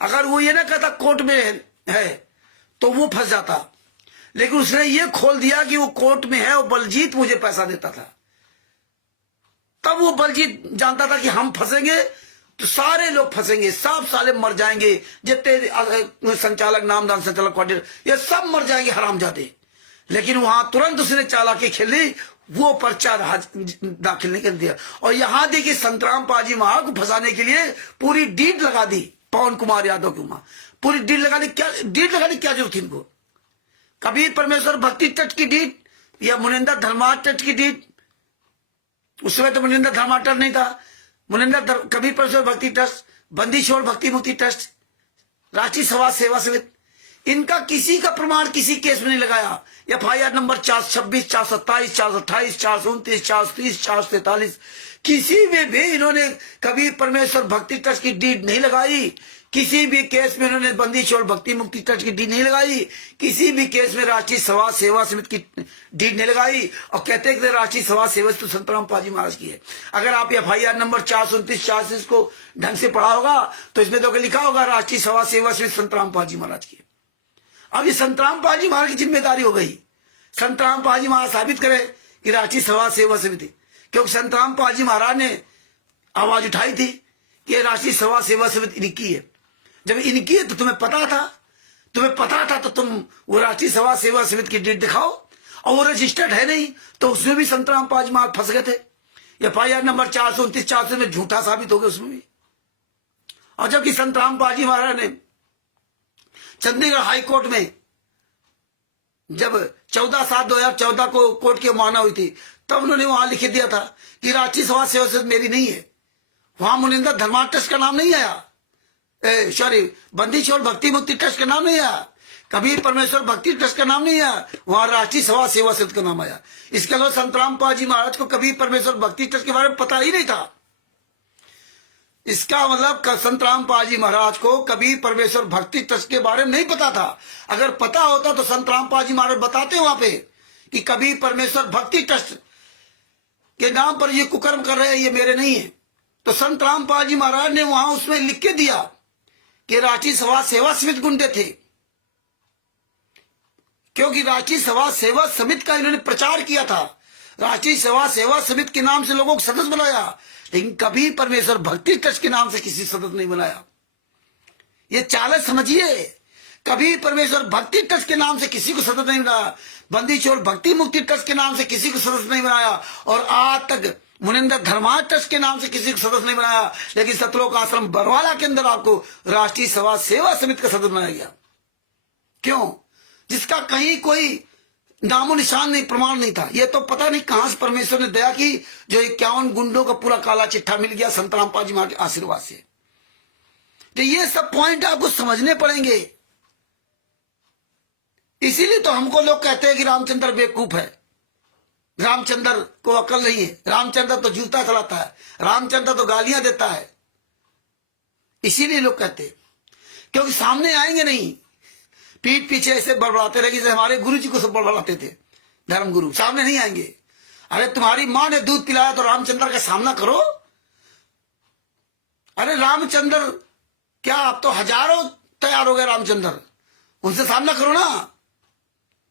अगर वो ये ना कहता कोर्ट में है तो वो फंस जाता, लेकिन उसने ये खोल दिया कि वो कोर्ट में है और बलजीत मुझे पैसा देता था। तब वो बलजीत जानता था कि हम फंसेंगे तो सारे लोग फंसेंगे, सब साले मर जाएंगे, जितने संचालक, नामदान संचालक, क्वार्टर, ये सब मर जाएंगे हरामजादे। लेकिन वहां तुरंत उसने चालाकी खेली, वो पर्चा दाखिल नहीं कर दिया। और यहां देखिए संतराम पाजी महा को फंसाने के लिए पूरी डीड लगा दी पवन कुमार यादव की वहां, पूरी डीड लगाने क्या जरूरत थी इनको? कबीर परमेश्वर भक्ति तट की डीड या मुनिंदर धर्मार्थ तट की डीड? उस समय तो मुनिंदर धर्मार्थ नहीं था, कबीर परमेश्वर भक्ति ट्रस्ट, बंदी छोड़ भक्ति मुक्ति ट्रस्ट, राष्ट्रीय समाज सेवा समिति, इनका किसी का प्रमाण किसी केस में नहीं लगाया। FIR नंबर 426, 427, 428, 429, 430, 443 किसी में भी इन्होंने कबीर परमेश्वर भक्ति ट्रस्ट की डीड नहीं लगाई। किसी भी केस में इन्होंने बंदी छोड़ भक्ति मुक्ति ट्रस्ट की डीड नहीं लगाई। किसी भी केस में राष्ट्रीय समाज सेवा समिति की डीड नहीं लगाई। और कहते हैं कि राष्ट्रीय समाज सेवा तो संतराम पाजी महाराज की है। अगर आप FIR नंबर 429, 430 को ढंग से पढ़ा होगा तो इसमें तो लिखा होगा राष्ट्रीय समाज सेवा समिति संतराम पाजी महाराज की। अब ये संतराम पाजी महाराज की जिम्मेदारी हो गई, संतराम पाजी महाराज साबित करे कि राष्ट्रीय समाज सेवा समिति, क्योंकि संतराम पाजी महाराज ने आवाज उठाई थी कि राष्ट्रीय समाज सेवा समिति इनकी है। जब इनकी है तो तुम्हें पता था तो तुम वो राष्ट्रीय समाज सेवा समिति की डेट दिखाओ, और वो रजिस्टर्ड है नहीं तो उसमें भी संतराम पाजी महाराज फंस गए थे। FIR नंबर 429, 430 में झूठा साबित हो गया उसमें भी। और जबकि संतराम पाजी महाराज ने चंडीगढ़ हाई कोर्ट में जब 14/7/2014 को कोर्ट की माना हुई थी, तब उन्होंने वहां लिख दिया था कि राष्ट्रीय समाज सेवा समिति मेरी नहीं है। वहां मुनिंदर धर्मार्थ ट्रस्ट का नाम नहीं आया, सॉरी बंदी छोड़ भक्ति मुक्ति ट्रस्ट का नाम नहीं आया, कबीर परमेश्वर भक्ति ट्रस्ट का नाम नहीं आया, वहां राष्ट्रीय समाज सेवा समिति का नाम आया। इसके अलावा संतराम पाजी महाराज को कबीर परमेश्वर भक्ति ट्रस्ट के बारे में पता ही नहीं था। इसका मतलब संतराम पाजी महाराज को कबीर परमेश्वर भक्ति ट्रस्ट के बारे में नहीं पता था। अगर पता होता तो संतराम पाजी महाराज बताते वहां पे कि कबीर परमेश्वर भक्ति ट्रस्ट के नाम पर ये कुकर्म कर रहे हैं, ये मेरे नहीं है। तो संतराम पाजी महाराज ने वहां उसमें लिख के दिया कि राष्ट्रीय समाज सेवा समिति गुंडे थे, क्योंकि राष्ट्रीय समाज सेवा समिति का इन्होंने प्रचार किया था। राष्ट्रीय समाज सेवा समिति के नाम से लोगों को सदस्य बनाया, लेकिन कबीर परमेश्वर भक्ति ट्रस्ट के नाम से किसी सदस्य नहीं बनाया। ये चाल समझिए, कबीर परमेश्वर भक्ति ट्रस्ट के नाम से किसी को सदस्य नहीं बनाया, बंदी छोड़ भक्ति मुक्ति ट्रस्ट के नाम से किसी को सदस्य नहीं बनाया, और आज तक मुनिंदर धर्मार्थ ट्रस्ट के नाम से किसी को सदस्य नहीं बनाया। लेकिन सतलोक आश्रम बरवाला के अंदर आपको राष्ट्रीय समाज सेवा समिति का सदस्य बनाया गया। क्यों? जिसका कहीं कोई नामो निशान नहीं, प्रमाण नहीं था। ये तो पता नहीं कहां से परमेश्वर ने दया की, जो 51 गुंडों का पूरा काला चिट्ठा मिल गया संतराम पाजी महाराज के आशीर्वाद से। तो ये सब पॉइंट आपको समझने पड़ेंगे। इसीलिए तो हमको लोग कहते हैं कि रामचंद्र बेवकूफ है, रामचंद्र को अकल नहीं है, रामचंद्र तो जूता चलाता है, रामचंद्र तो गालियां देता है। इसीलिए लोग कहते हैं, क्योंकि सामने आएंगे नहीं, पीठ पीछे ऐसे बड़बड़ाते रहेंगे जैसे हमारे गुरु जी को सब बड़बड़ाते थे धर्म गुरु। सामने नहीं आएंगे। अरे तुम्हारी मां ने दूध पिलाया तो रामचंद्र का सामना करो। अरे रामचंद्र क्या, अब तो हजारों तैयार हो गए रामचंद्र, उनसे सामना करो ना।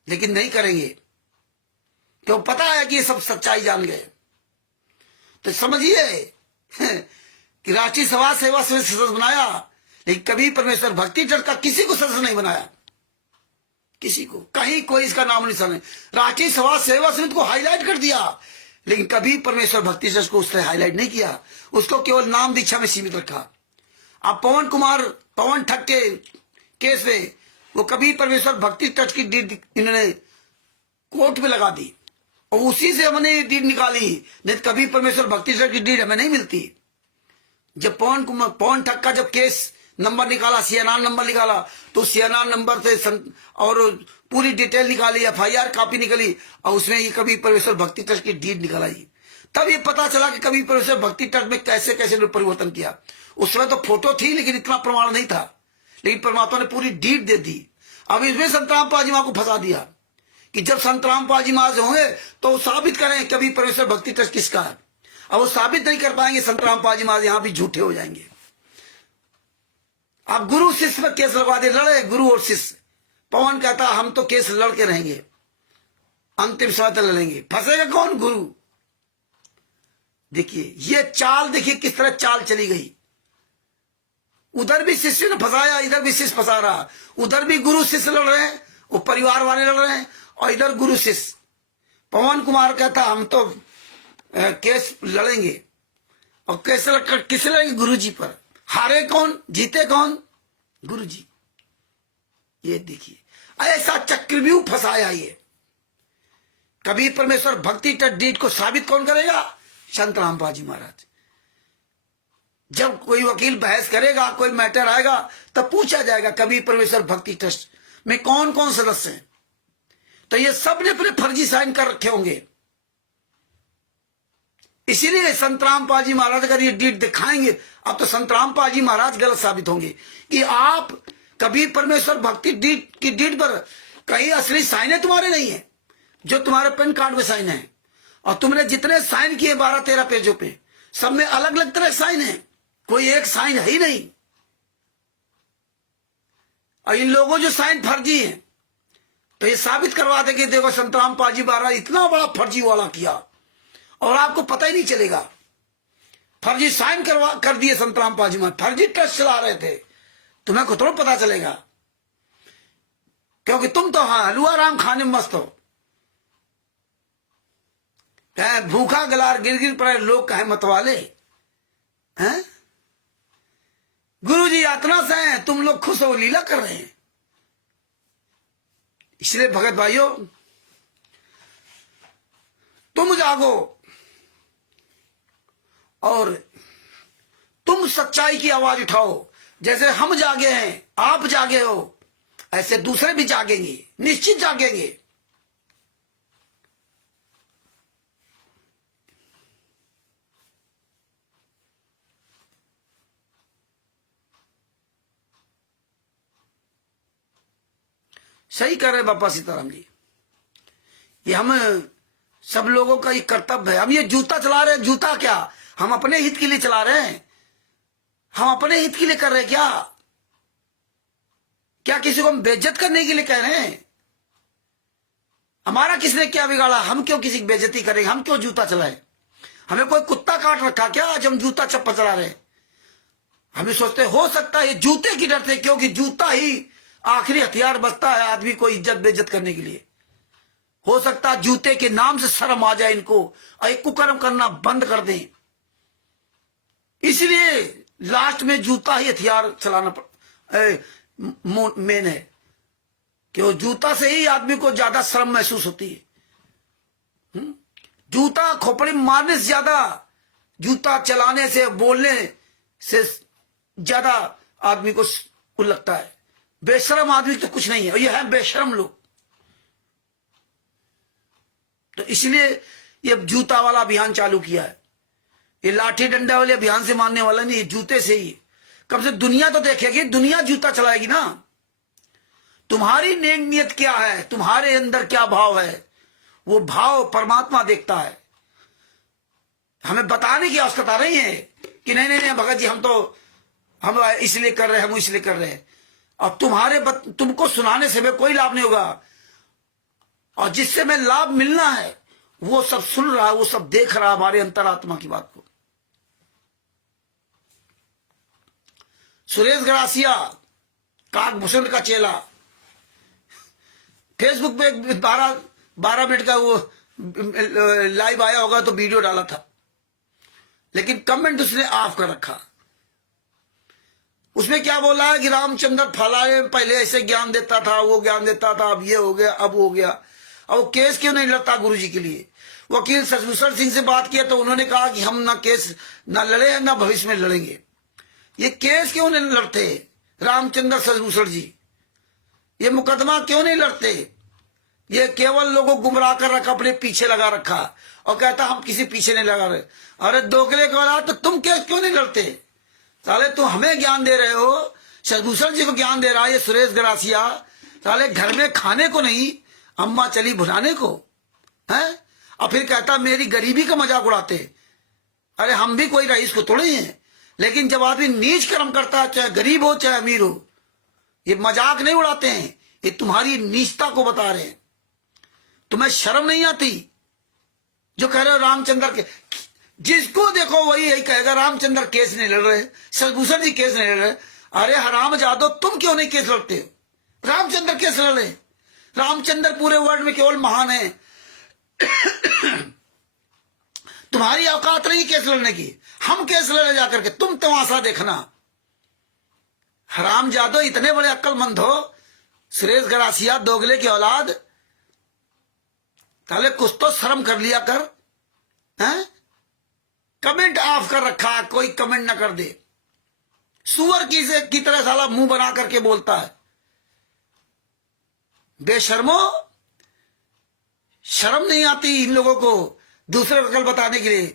लेकिन नहीं करेंगे, क्यों? पता है कि ये सब सच्चाई जान गए। तो समझिए कि राष्ट्रीय समाज सेवा समिति सदस्य बनाया, लेकिन कभी परमेश्वर भक्ति ट्रस्ट का किसी को सदस्य नहीं बनाया, किसी को कहीं कोई इसका नाम निशान नहीं। राष्ट्रीय समाज सेवा समिति को हाईलाइट कर दिया, लेकिन कभी परमेश्वर भक्ति ट्रस्ट को उसने हाईलाइट नहीं किया, उसको केवल नाम दीक्षा में सीमित रखा। अब पवन ठग के केस में वो कबीर परमेश्वर भक्ति ट्रस्ट की डीड इन्होंने कोर्ट में लगा दी, और उसी से हमने डीड निकाली। नहीं तो कबीर परमेश्वर भक्ति ट्रस्ट की डीड हमें नहीं मिलती। जब पवन ठग का जब केस नंबर निकाला, CNR नंबर निकाला, तो CNR नंबर से और पूरी डिटेल निकाली, FIR कॉपी निकली, और उसमें ये कबीर परमेश्वर भक्ति ट्रस्ट की डीड निकालाई। तब ये पता चला कि कबीर परमेश्वर भक्ति ट्रस्ट में कैसे कैसे परिवर्तन किया। उस समय तो फोटो थी, लेकिन इतना प्रमाण नहीं था, लेकिन परमात्मा ने पूरी डीड दे दी। अब इसमें संतराम पाजी महाराज को फंसा दिया कि जब संतराम पाजी महाराज होंगे तो वो साबित करें कबीर परमेश्वर भक्ति ट्रस्ट किसका है। अब वो साबित नहीं कर पाएंगे, संतराम पाजी महाराज यहां भी झूठे हो जाएंगे। आप गुरु शिष्य पर केस लगवा दे, लड़े गुरु और शिष्य। पवन कहता हम तो केस लड़के रहेंगे, अंतिम समय तक लड़ेंगे। फंसेगा कौन? गुरु। देखिए ये चाल, देखिए किस तरह चाल चली गई। उधर भी शिष्य ने फंसाया, इधर भी शिष्य फंसा रहा। उधर भी गुरु शिष्य लड़ रहे हैं, वो परिवार वाले लड़ रहे हैं, और इधर गुरु शिष्य। पवन कुमार कहता हम तो केस लड़ेंगे, और केस लड़कर किसे लड़ेंगे? गुरु जी पर। हारे कौन, जीते कौन? गुरु जी। ये देखिए ऐसा चक्रव्यूह फंसाया ये। कबीर परमेश्वर भक्ति तटडीट को साबित कौन करेगा? संत रामपाल जी महाराज। जब कोई वकील बहस करेगा, कोई मैटर आएगा, तब पूछा जाएगा कबीर परमेश्वर भक्ति ट्रस्ट में कौन कौन सदस्य हैं, तो ये सब ने अपने फर्जी साइन कर रखे होंगे। इसीलिए संत रामपाल जी महाराज अगर ये डीड दिखाएंगे, अब तो संत रामपाल जी महाराज गलत साबित होंगे कि आप कबीर परमेश्वर भक्ति डीड की डीड पर कहीं असली साइन तुम्हारे नहीं है, जो तुम्हारे पेन कार्ड में साइन है, और तुमने जितने साइन किए 12-13 पेजों पे, सब में अलग अलग तरह साइन है, कोई एक साइन है ही नहीं। और इन लोगों जो साइन फर्जी है, तो ये साबित करवा दे कि देखो संत रामपाल जी महाराज इतना बड़ा फर्जी वाला किया और आपको पता ही नहीं चलेगा। फर्जी साइन कर दिए संत रामपाल जी महाराज, फर्जी ट्रस्ट चला रहे थे, तुम्हें को थोड़ा पता चलेगा, क्योंकि तुम तो हाँ हलवा राम खाने में मस्त हो। कहे भूखा गलार गिर गिर पड़े लोग कहे मतवाले हैं। गुरु जी यातना से हैं, तुम लोग खुश हो, लीला कर रहे हैं। इसलिए भगत भाइयों, तुम जागो और तुम सच्चाई की आवाज उठाओ। जैसे हम जागे हैं, आप जागे हो, ऐसे दूसरे भी जागेंगे, निश्चित जागेंगे। सही कर रहे बापा सीताराम जी, ये हम सब लोगों का ये कर्तव्य है। हम ये जूता चला रहे हैं, जूता क्या हम अपने हित के लिए चला रहे हैं? हम अपने हित के लिए कर रहे हैं क्या? क्या किसी को हम बेइज्जत करने के लिए कह रहे हैं? हमारा किसने क्या बिगाड़ा? हम क्यों किसी की बेइज्जती करेंगे? हम क्यों जूता चलाएं? हमें कोई कुत्ता काट रखा क्या आज हम जूता चप्पल चला रहे हैं? हमें सोचते हो सकता है ये जूते की डर से, क्योंकि जूता ही आखिरी हथियार बचता है आदमी को इज्जत बेइज्जत करने के लिए। हो सकता है जूते के नाम से शर्म आ जाए इनको और एक कुकर्म करना बंद कर दें। इसलिए लास्ट में जूता ही हथियार चलाना मेन है, कि वो जूता से ही आदमी को ज्यादा शर्म महसूस होती है। जूता खोपड़ी मारने से ज्यादा जूता चलाने से, बोलने से ज्यादा आदमी को लगता है। बेशरम आदमी तो कुछ नहीं है, और ये है बेशरम लोग। तो इसलिए ये जूता वाला अभियान चालू किया है। ये लाठी डंडा वाले अभियान से मारने वाला नहीं, ये जूते से ही। कम से दुनिया तो देखेगी, दुनिया जूता चलाएगी ना। तुम्हारी नेक नियत क्या है, तुम्हारे अंदर क्या भाव है, वो भाव परमात्मा देखता है। हमें बताने की आवश्यकता नहीं है कि नहीं नहीं नहीं भगत जी हम इसलिए कर रहे हैं, हम इसलिए कर रहे हैं। और तुमको सुनाने से हमें कोई लाभ नहीं होगा, और जिससे हमें लाभ मिलना है वो सब सुन रहा है, वो सब देख रहा है हमारे अंतरात्मा की बात को। सुरेश गरासिया काकभूषण का चेला फेसबुक पे 12 मिनट का वो लाइव आया होगा तो वीडियो डाला था, लेकिन कमेंट उसने ऑफ कर रखा। उसमें क्या बोला है कि रामचंद्र फलाने पहले ऐसे ज्ञान देता था, वो ज्ञान देता था, अब ये हो गया, अब हो गया। अब वो केस क्यों नहीं लड़ता गुरु जी के लिए? वकील शशभूषण सिंह से बात किया तो उन्होंने कहा कि हम ना केस ना लड़े हैं, ना भविष्य में लड़ेंगे। ये केस क्यों नहीं लड़ते रामचंद्र शशभूषण जी? ये मुकदमा क्यों नहीं लड़ते? ये केवल लोगों को गुमराह कर रखा, अपने पीछे लगा रखा, और कहता हम किसी पीछे नहीं लगा रहे। अरे दोगले को औलाद, तो तुम केस क्यों नहीं लड़ते? साले तुम हमें ज्ञान दे रहे हो, शशभूषण जी को ज्ञान दे रहा है ये सुरेश गरासिया। साले घर में खाने को नहीं, अम्मा चली भुनाने को है, और फिर कहता मेरी गरीबी का मजाक उड़ाते। अरे हम भी कोई रईस को थोड़े हैं, लेकिन जब आदमी नीच कर्म करता है, चाहे गरीब हो चाहे अमीर हो, ये मजाक नहीं उड़ाते हैं, ये तुम्हारी नीचता को बता रहे हैं। तुम्हें शर्म नहीं आती जो कह रहे हो रामचंद्र के? जिसको देखो वही यही कहेगा रामचंद्र केस नहीं लड़ रहे, शशभूषण जी केस नहीं लड़ रहे। अरे हराम जादो, तुम क्यों नहीं केस लड़ते हो? रामचंद्र केस लड़ रहे, रामचंद्र पूरे वर्ल्ड में केवल महान है। तुम्हारी औकात नहीं केस लड़ने की, हम केस लड़े जाकर के, तुम तमाशा देखना। हराम जादो इतने बड़े अक्लमंद हो, सुरेश गरासिया दोगले की औलाद, ताले कुछ तो शर्म कर लिया कर। हैं? कमेंट ऑफ कर रखा, कोई कमेंट ना कर दे। सुअर की तरह साला मुंह बना करके बोलता है। बेशर्मो, शर्म नहीं आती इन लोगों को दूसरे को कल बताने के लिए।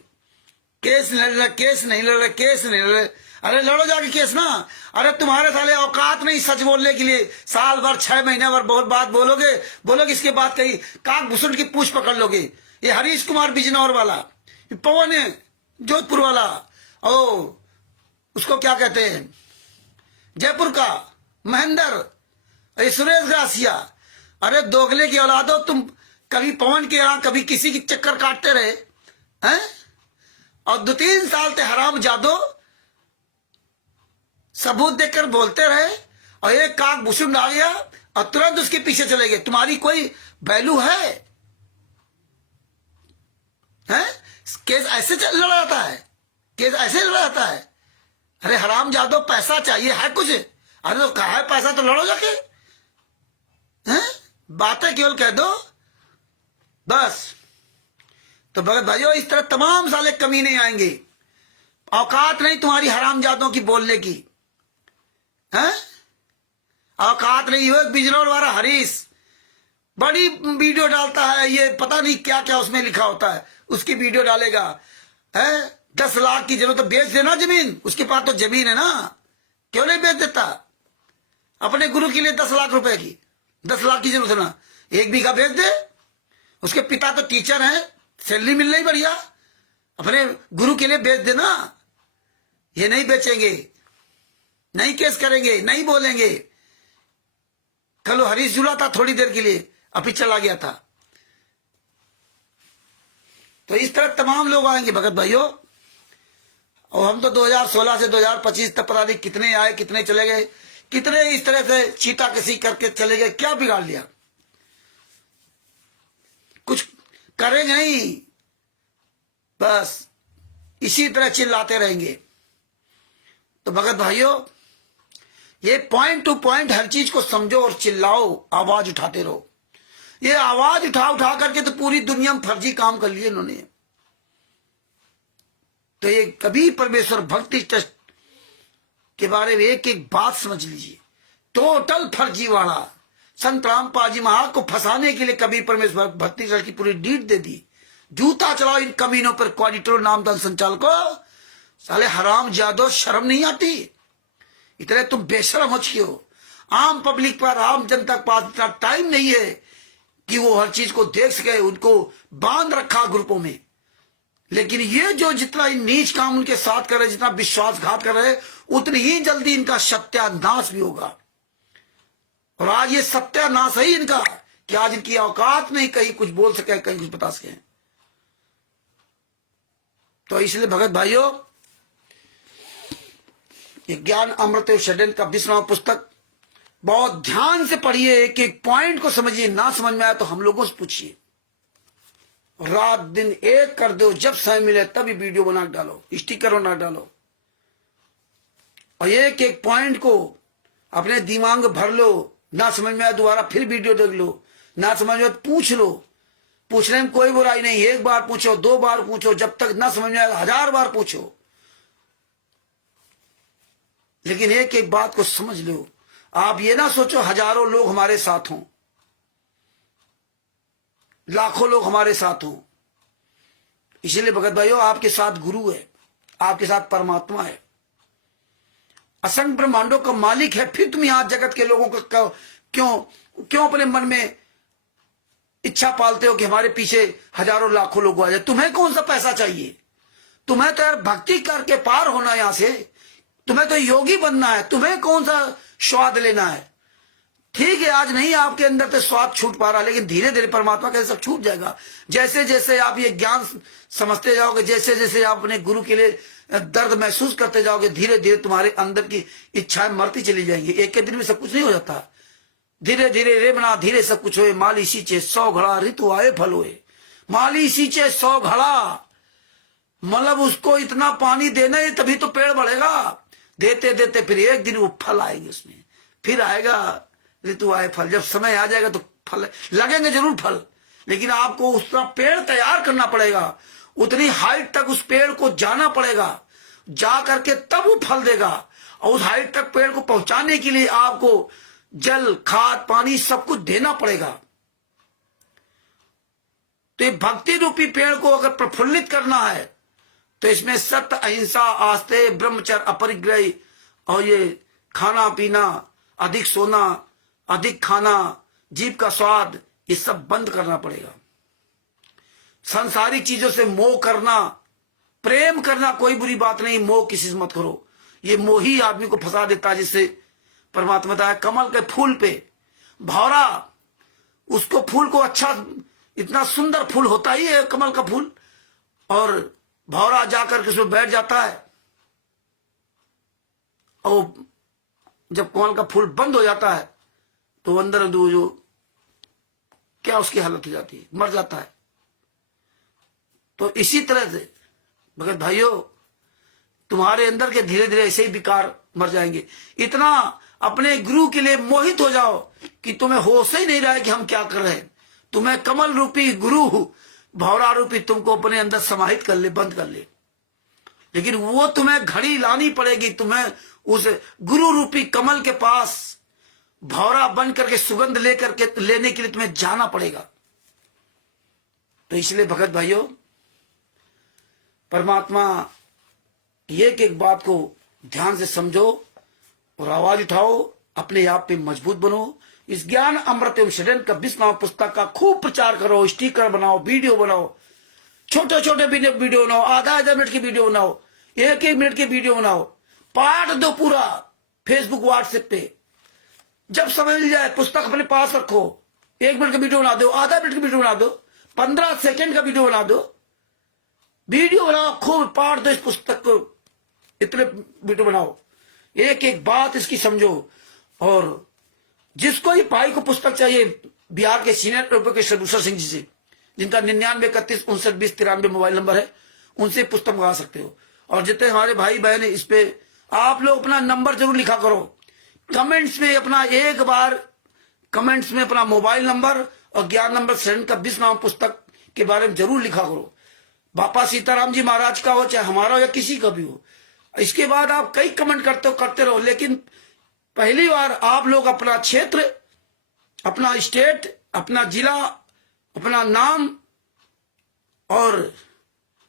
केस नहीं लड़ रहे, केस नहीं लड़ रहे, केस नहीं लड़ रहे। अरे लड़ो जाके केस ना। अरे तुम्हारे साले औकात नहीं सच बोलने के लिए। साल भर 6 महीने भर बहुत बात बोलोगे इसके बाद कहीं काक भुसुंड की पूछ पकड़ लोगे। ये हरीश कुमार बिजनौर वाला, पवन जोधपुर वाला, ओ उसको क्या कहते हैं जयपुर का महेंद्र, सुरेश ग्रासिया, अरे दोगले की औलादो, तुम कभी पवन के यहां कभी किसी की चक्कर काटते रहे हैं, और 2-3 साल से हराम जादो सबूत देकर बोलते रहे, और एक काक भुसुंड आ गया और तुरंत उसके पीछे चले गए। तुम्हारी कोई वैल्यू है? केस ऐसे लड़ा जाता है? केस ऐसे लड़ा जाता है? अरे हराम जादो, पैसा चाहिए है कुछ? अरे तो कहा है पैसा तो लड़ो जाके। हैं? बातें केवल कह दो बस। तो भगत भाइयों, इस तरह तमाम साले कमीने आएंगे। औकात नहीं तुम्हारी हराम जादों की बोलने की। हैं? औकात नहीं हो। बिजनौर वाला हरीश बड़ी वीडियो डालता है, ये पता नहीं क्या क्या उसमें लिखा होता है, उसकी वीडियो डालेगा। है 10 लाख की जरूरत तो बेच देना जमीन, उसके पास तो जमीन है ना, क्यों नहीं बेच देता? अपने गुरु के लिए 10 लाख रुपए की, 10 लाख की जरूरत है ना, 1 बीघा बेच दे। उसके पिता तो टीचर हैं, सैलरी मिल रही बढ़िया, अपने गुरु के लिए बेच देना। ये नहीं बेचेंगे, नहीं केस करेंगे, नहीं बोलेंगे। कल हरीश जुड़ा था थोड़ी देर के लिए, अभी चला गया था। तो इस तरह तमाम लोग आएंगे भगत भाइयों। और हम तो 2016 से 2025 तक पता नहीं कितने आए, कितने चले गए, कितने इस तरह से चीटा कसी करके चले गए। क्या बिगाड़ लिया? कुछ करेंगे नहीं, बस इसी तरह चिल्लाते रहेंगे। तो भगत भाइयों, ये पॉइंट टू पॉइंट हर चीज को समझो और चिल्लाओ, आवाज उठाते रहो। ये आवाज उठा करके तो पूरी दुनिया में फर्जी काम कर लिए इन्होंने। तो ये कभी परमेश्वर भक्ति ट्रस्ट के बारे में एक एक बात समझ लीजिए। टोटल फर्जीवाड़ा। संत रामपाल जी महाराज को फंसाने के लिए कभी परमेश्वर भक्ति ट्रस्ट की पूरी डीट दे दी। जूता चलाओ इन कमीनों पर, क्वाडिटर नामदान संचालकों, साले हराम जादो, शर्म नहीं आती? इतने तुम बेशरम हो छियो। आम पब्लिक पर, आम जनता के पास इतना टाइम नहीं है कि वो हर चीज को देख सके। उनको बांध रखा ग्रुपों में। लेकिन ये जो जितना नीच काम उनके साथ कर रहे, जितना विश्वासघात कर रहे, उतनी ही जल्दी इनका सत्यानाश भी होगा। और आज ये सत्यानाश है इनका कि आज इनकी औकात नहीं कहीं कुछ बोल सके, कहीं कुछ बता सके। तो इसलिए भगत भाइयों, ये ज्ञान अमृत षड्यंत्र का 20वां पुस्तक बहुत ध्यान से पढ़िए, एक एक पॉइंट को समझिए। ना समझ में आया तो हम लोगों से पूछिए, रात दिन एक कर दो, जब समय मिले तभी वीडियो बना डालो, स्टिकर बना डालो, और एक एक पॉइंट को अपने दिमाग में भर लो। ना समझ में आया दोबारा फिर वीडियो देख लो, ना समझ में पूछ लो। पूछने में कोई बुराई नहीं, 1 बार पूछो, 2 बार पूछो, जब तक ना समझ में आया 1000 बार पूछो। लेकिन एक एक बात को समझ लो। आप ये ना सोचो हजारों लोग हमारे साथ हों, लाखों लोग हमारे साथ हों। इसलिए भगत भाइयों, आपके साथ गुरु है, आपके साथ परमात्मा है, असंख्य ब्रह्मांडों का मालिक है। फिर तुम यहां जगत के लोगों को क्यों अपने मन में इच्छा पालते हो कि हमारे पीछे हजारों लाखों लोग आ जाए? तुम्हें कौन सा पैसा चाहिए? तुम्हें तो यार भक्ति करके पार होना, यहां से तुम्हें तो योगी बनना है। तुम्हें कौन सा स्वाद लेना है? ठीक है, आज नहीं आपके अंदर तो स्वाद छूट पा रहा, लेकिन धीरे धीरे परमात्मा का सब छूट जाएगा। जैसे जैसे आप ये ज्ञान समझते जाओगे, जैसे जैसे आप अपने गुरु के लिए दर्द महसूस करते जाओगे, धीरे धीरे तुम्हारे अंदर की इच्छाएं मरती चली जाएंगी। एक के दिन में सब कुछ नहीं हो जाता। धीरे धीरे रेबना धीरे सब कुछ होए, माली सींचे 100 घड़ा ऋतु आए फल होए। माली सींचे 100 घड़ा, मतलब उसको इतना पानी देना है तभी तो पेड़ बढ़ेगा। देते देते फिर एक दिन वो फल आएंगे, उसमें फिर आएगा ऋतु आए फल। जब समय आ जाएगा तो फल लगेंगे जरूर फल, लेकिन आपको उसका पेड़ तैयार करना पड़ेगा, उतनी हाइट तक उस पेड़ को जाना पड़ेगा, जा करके तब वो फल देगा। और उस हाइट तक पेड़ को पहुंचाने के लिए आपको जल खाद पानी सब कुछ देना पड़ेगा। तो ये भक्ति रूपी पेड़ को अगर प्रफुल्लित करना है तो इसमें सत्य अहिंसा आस्ते ब्रह्मचर्य अपरिग्रह और ये खाना पीना अधिक सोना अधिक खाना जीभ का स्वाद ये सब बंद करना पड़ेगा। सांसारिक चीजों से मोह करना, प्रेम करना कोई बुरी बात नहीं, मोह किसी से मत करो। ये मोह ही आदमी को फंसा देता है। जिससे परमात्मा बताया कमल के फूल पे भौरा, उसको फूल को अच्छा इतना सुंदर फूल होता ही है कमल का फूल, और भौरा जाकर के उसमें बैठ जाता है और जब कमल का फूल बंद हो जाता है तो अंदर जो क्या उसकी हालत हो जाती है, मर जाता है। तो इसी तरह से भगत भाइयों तुम्हारे अंदर के धीरे धीरे ऐसे ही विकार मर जाएंगे। इतना अपने गुरु के लिए मोहित हो जाओ कि तुम्हें होश ही नहीं रहा है कि हम क्या कर रहे हैं। तुम्हें कमल रूपी गुरु भौरा रूपी तुमको अपने अंदर समाहित कर ले, बंद कर ले, लेकिन वो तुम्हें घड़ी लानी पड़ेगी। तुम्हें उस गुरु रूपी कमल के पास भौरा बन करके सुगंध लेकर के लेने के लिए तुम्हें जाना पड़ेगा। तो इसलिए भगत भाइयों परमात्मा एक एक बात को ध्यान से समझो और आवाज उठाओ, अपने आप पे मजबूत बनो। इस ज्ञान अमृत एवं शरण का 20 नाम पुस्तक का खूब प्रचार करो, स्टिकर बनाओ, वीडियो बनाओ, छोटे छोटे वीडियो बनाओ, आधा मिनट की वीडियो बनाओ, 1 मिनट की वीडियो बनाओ, पाठ दो पूरा फेसबुक व्हाट्सएप पे। जब समय मिल जाए पुस्तक अपने पास रखो, 1 मिनट का वीडियो बना दो, आधा मिनट का वीडियो बना दो, 15 सेकंड का वीडियो बना दो, वीडियो बनाओ, खूब पाठ दो इस पुस्तक को, इतने वीडियो बनाओ, एक एक बात इसकी समझो। और जिसको ही भाई को पुस्तक चाहिए बिहार के सीनियर प्रोफेसर भूषण सिंह जी से, जिनका 99 31 59 20 93 मोबाइल नंबर है, उनसे पुस्तक मंगा सकते हो। और जितने हमारे भाई बहन है इस पे आप लोग अपना नंबर जरूर लिखा करो, कमेंट्स में अपना एक बार कमेंट्स में अपना मोबाइल नंबर और ज्ञान नंबर शरण का 20 नाम पुस्तक के बारे में जरूर लिखा करो। बापा सीताराम जी महाराज का हो चाहे हमारा हो या किसी का भी हो। इसके बाद आप कई कमेंट करते रहो, लेकिन पहली बार आप लोग अपना क्षेत्र, अपना स्टेट, अपना जिला, अपना नाम और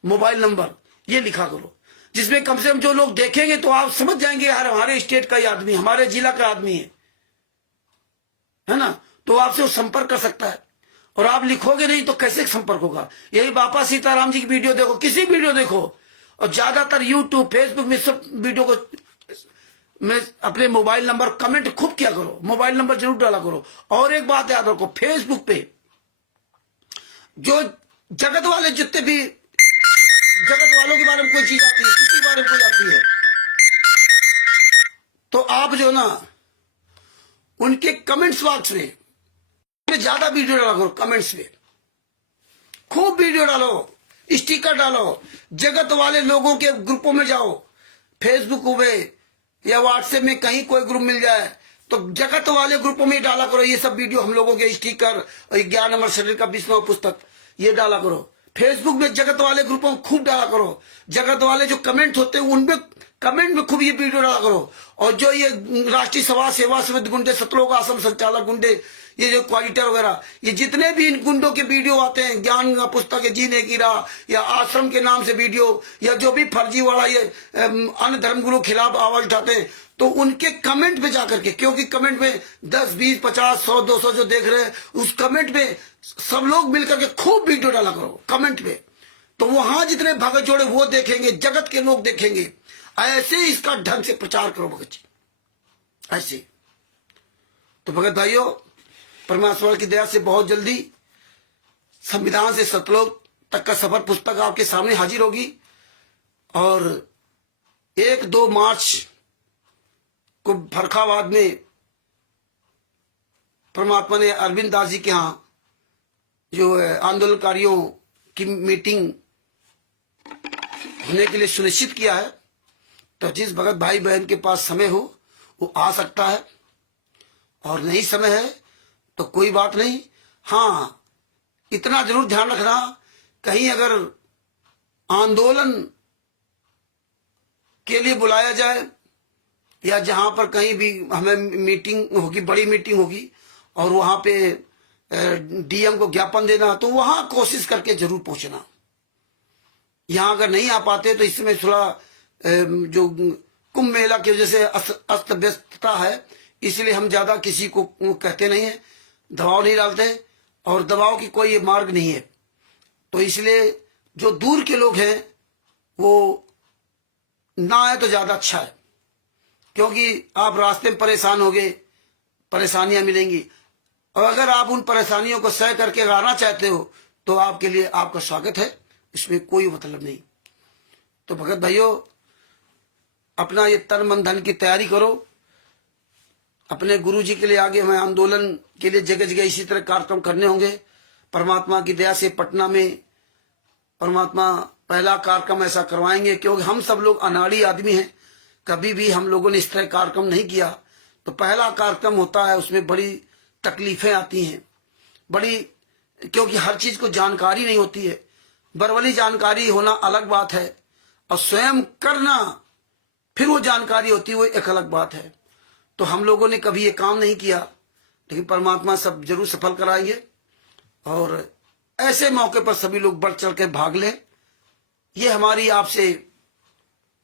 मोबाइल नंबर ये लिखा करो, जिसमें कम से कम जो लोग देखेंगे तो आप समझ जाएंगे यार हमारे स्टेट का ही आदमी, हमारे जिला का आदमी है ना, तो आपसे वो संपर्क कर सकता है। और आप लिखोगे नहीं तो कैसे संपर्क होगा। यही बापा सीताराम जी की वीडियो देखो, किसी वीडियो देखो, और ज्यादातर यूट्यूब फेसबुक में सब वीडियो को में अपने मोबाइल नंबर कमेंट खूब किया करो, मोबाइल नंबर जरूर डाला करो। और एक बात याद रखो, फेसबुक पे जो जगत वाले जितने भी जगत वालों के बारे में कोई चीज आती है, किसी बारे में कोई आती है, तो आप जो ना उनके कमेंट्स बॉक्स में ज्यादा वीडियो डाला करो, कमेंट्स में खूब वीडियो डालो, स्टिकर डालो, जगत वाले लोगों के ग्रुपों में जाओ, फेसबुक में या व्हाट्सएप में कहीं कोई ग्रुप मिल जाए तो जगत वाले ग्रुपों में डाला करो। ये सब वीडियो हम लोगों के स्टिकर और ज्ञान अमर शरीर का 20वां पुस्तक ये डाला करो। फेसबुक में जगत वाले ग्रुपों में खूब डाला करो, जगत वाले जो कमेंट होते हैं उनमें कमेंट में खूब ये वीडियो डाला करो। और जो ये राष्ट्रीय सभा सेवा समिति गुंडे, सतलोक आश्रम संचालक गुंडे, ये जो क्वालिटर वगैरह, ये जितने भी इन गुंडों के वीडियो आते हैं, ज्ञान पुस्तक जीने की राह या आश्रम के नाम से वीडियो, या जो भी फर्जी वाला ये अन्य धर्मगुरु खिलाफ आवाज उठाते हैं, तो उनके कमेंट में जाकर के, क्योंकि कमेंट में 10 20 50 100 200 जो देख रहे हैं, उस कमेंट में सब लोग मिलकर के खूब वीडियो डाला करो कमेंट में, तो वहां जितने भगत जोड़े वो देखेंगे, जगत के लोग देखेंगे। ऐसे इसका ढंग से प्रचार करो भगत जी, ऐसे। तो भगत भाइयों परमेश्वर की दया से बहुत जल्दी संविधान से सतलोक तक का सफर पुस्तक आपके सामने हाजिर होगी। और 1-2 मार्च को फर्रुखाबाद में परमात्मा ने अरविंद दास जी के यहाँ जो है आंदोलनकारियों की मीटिंग होने के लिए सुनिश्चित किया है। तो जिस भगत भाई बहन के पास समय हो वो आ सकता है, और नहीं समय है तो कोई बात नहीं। हाँ, इतना जरूर ध्यान रखना, कहीं अगर आंदोलन के लिए बुलाया जाए या जहां पर कहीं भी हमें मीटिंग होगी, बड़ी मीटिंग होगी, और वहां पे डीएम को ज्ञापन देना, तो वहां कोशिश करके जरूर पहुंचना। यहां अगर नहीं आ पाते तो इसमें थोड़ा जो कुंभ मेला की वजह से अस्त व्यस्तता है, इसलिए हम ज्यादा किसी को कहते नहीं है, दबाव नहीं डालते, और दबाव की कोई मार्ग नहीं है। तो इसलिए जो दूर के लोग हैं वो ना आए तो ज्यादा अच्छा है, क्योंकि आप रास्ते में परेशान होगे, परेशानियां मिलेंगी, और अगर आप उन परेशानियों को सह करके आना चाहते हो तो आपके लिए आपका स्वागत है, इसमें कोई मतलब नहीं। तो भगत भाइयों, अपना ये तन मन धन की तैयारी करो, अपने गुरु जी के लिए आगे हमें आंदोलन के लिए जगह जगह इसी तरह कार्यक्रम करने होंगे। परमात्मा की दया से पटना में परमात्मा पहला कार्यक्रम ऐसा करवाएंगे, क्योंकि हम सब लोग अनाड़ी आदमी हैं, कभी भी हम लोगों ने इस तरह कार्यक्रम नहीं किया। तो पहला कार्यक्रम होता है, उसमें बड़ी तकलीफें आती हैं, बड़ी, क्योंकि हर चीज को जानकारी नहीं होती है। बरवली जानकारी होना अलग बात है, और स्वयं करना फिर वो जानकारी होती है, वो एक अलग बात है। तो हम लोगों ने कभी ये काम नहीं किया, लेकिन परमात्मा सब जरूर सफल कराएंगे, और ऐसे मौके पर सभी लोग बढ़ चढ़ के भाग लें, ये हमारी आपसे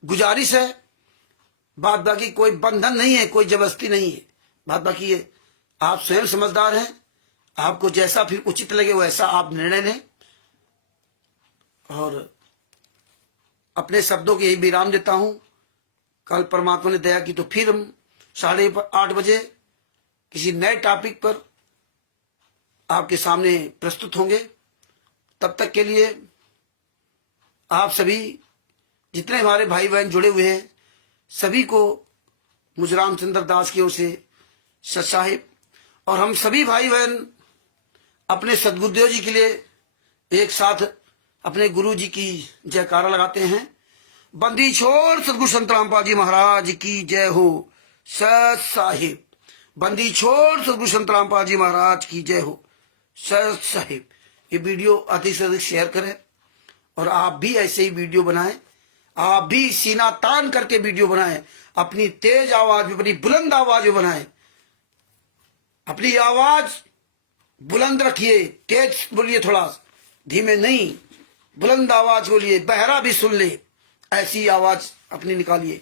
गुजारिश है। बात बाकी कोई बंधन नहीं है, कोई जबरदस्ती नहीं है। बात बाकी ये आप स्वयं समझदार हैं, आपको जैसा फिर उचित लगे वैसा आप निर्णय लें। और अपने शब्दों के यही विराम देता हूं। कल परमात्मा ने दया की तो फिर हम 8:30 बजे किसी नए टॉपिक पर आपके सामने प्रस्तुत होंगे। तब तक के लिए आप सभी जितने हमारे भाई बहन जुड़े हुए हैं, सभी को मुझ रामचंद्र दास की ओर से सत साहिब, और हम सभी भाई बहन अपने सदगुरुदेव जी के लिए एक साथ अपने गुरु जी की जयकारा लगाते हैं। बंदी छोड़ सदगुरु संत रामपाल जी महाराज की जय हो, सत साहिब। बंदी छोड़ सदगुरु संत रामपाल जी महाराज की जय हो, सत साहिब। ये वीडियो अधिक से अधिक शेयर करें, और आप भी ऐसे ही वीडियो बनाएं, आप भी सीना तान करके वीडियो बनाएं, अपनी तेज आवाज में, अपनी बुलंद आवाज में बनाएं। अपनी आवाज बुलंद रखिए, तेज बोलिए, थोड़ा धीमे नहीं, बुलंद आवाज बोलिए, बहरा भी सुन ले, ऐसी आवाज अपनी निकालिए।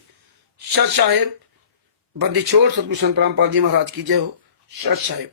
सत साहिब। बंदी छोड़ सतगुरु संत रामपाल जी महाराज की जय हो, सत साहिब।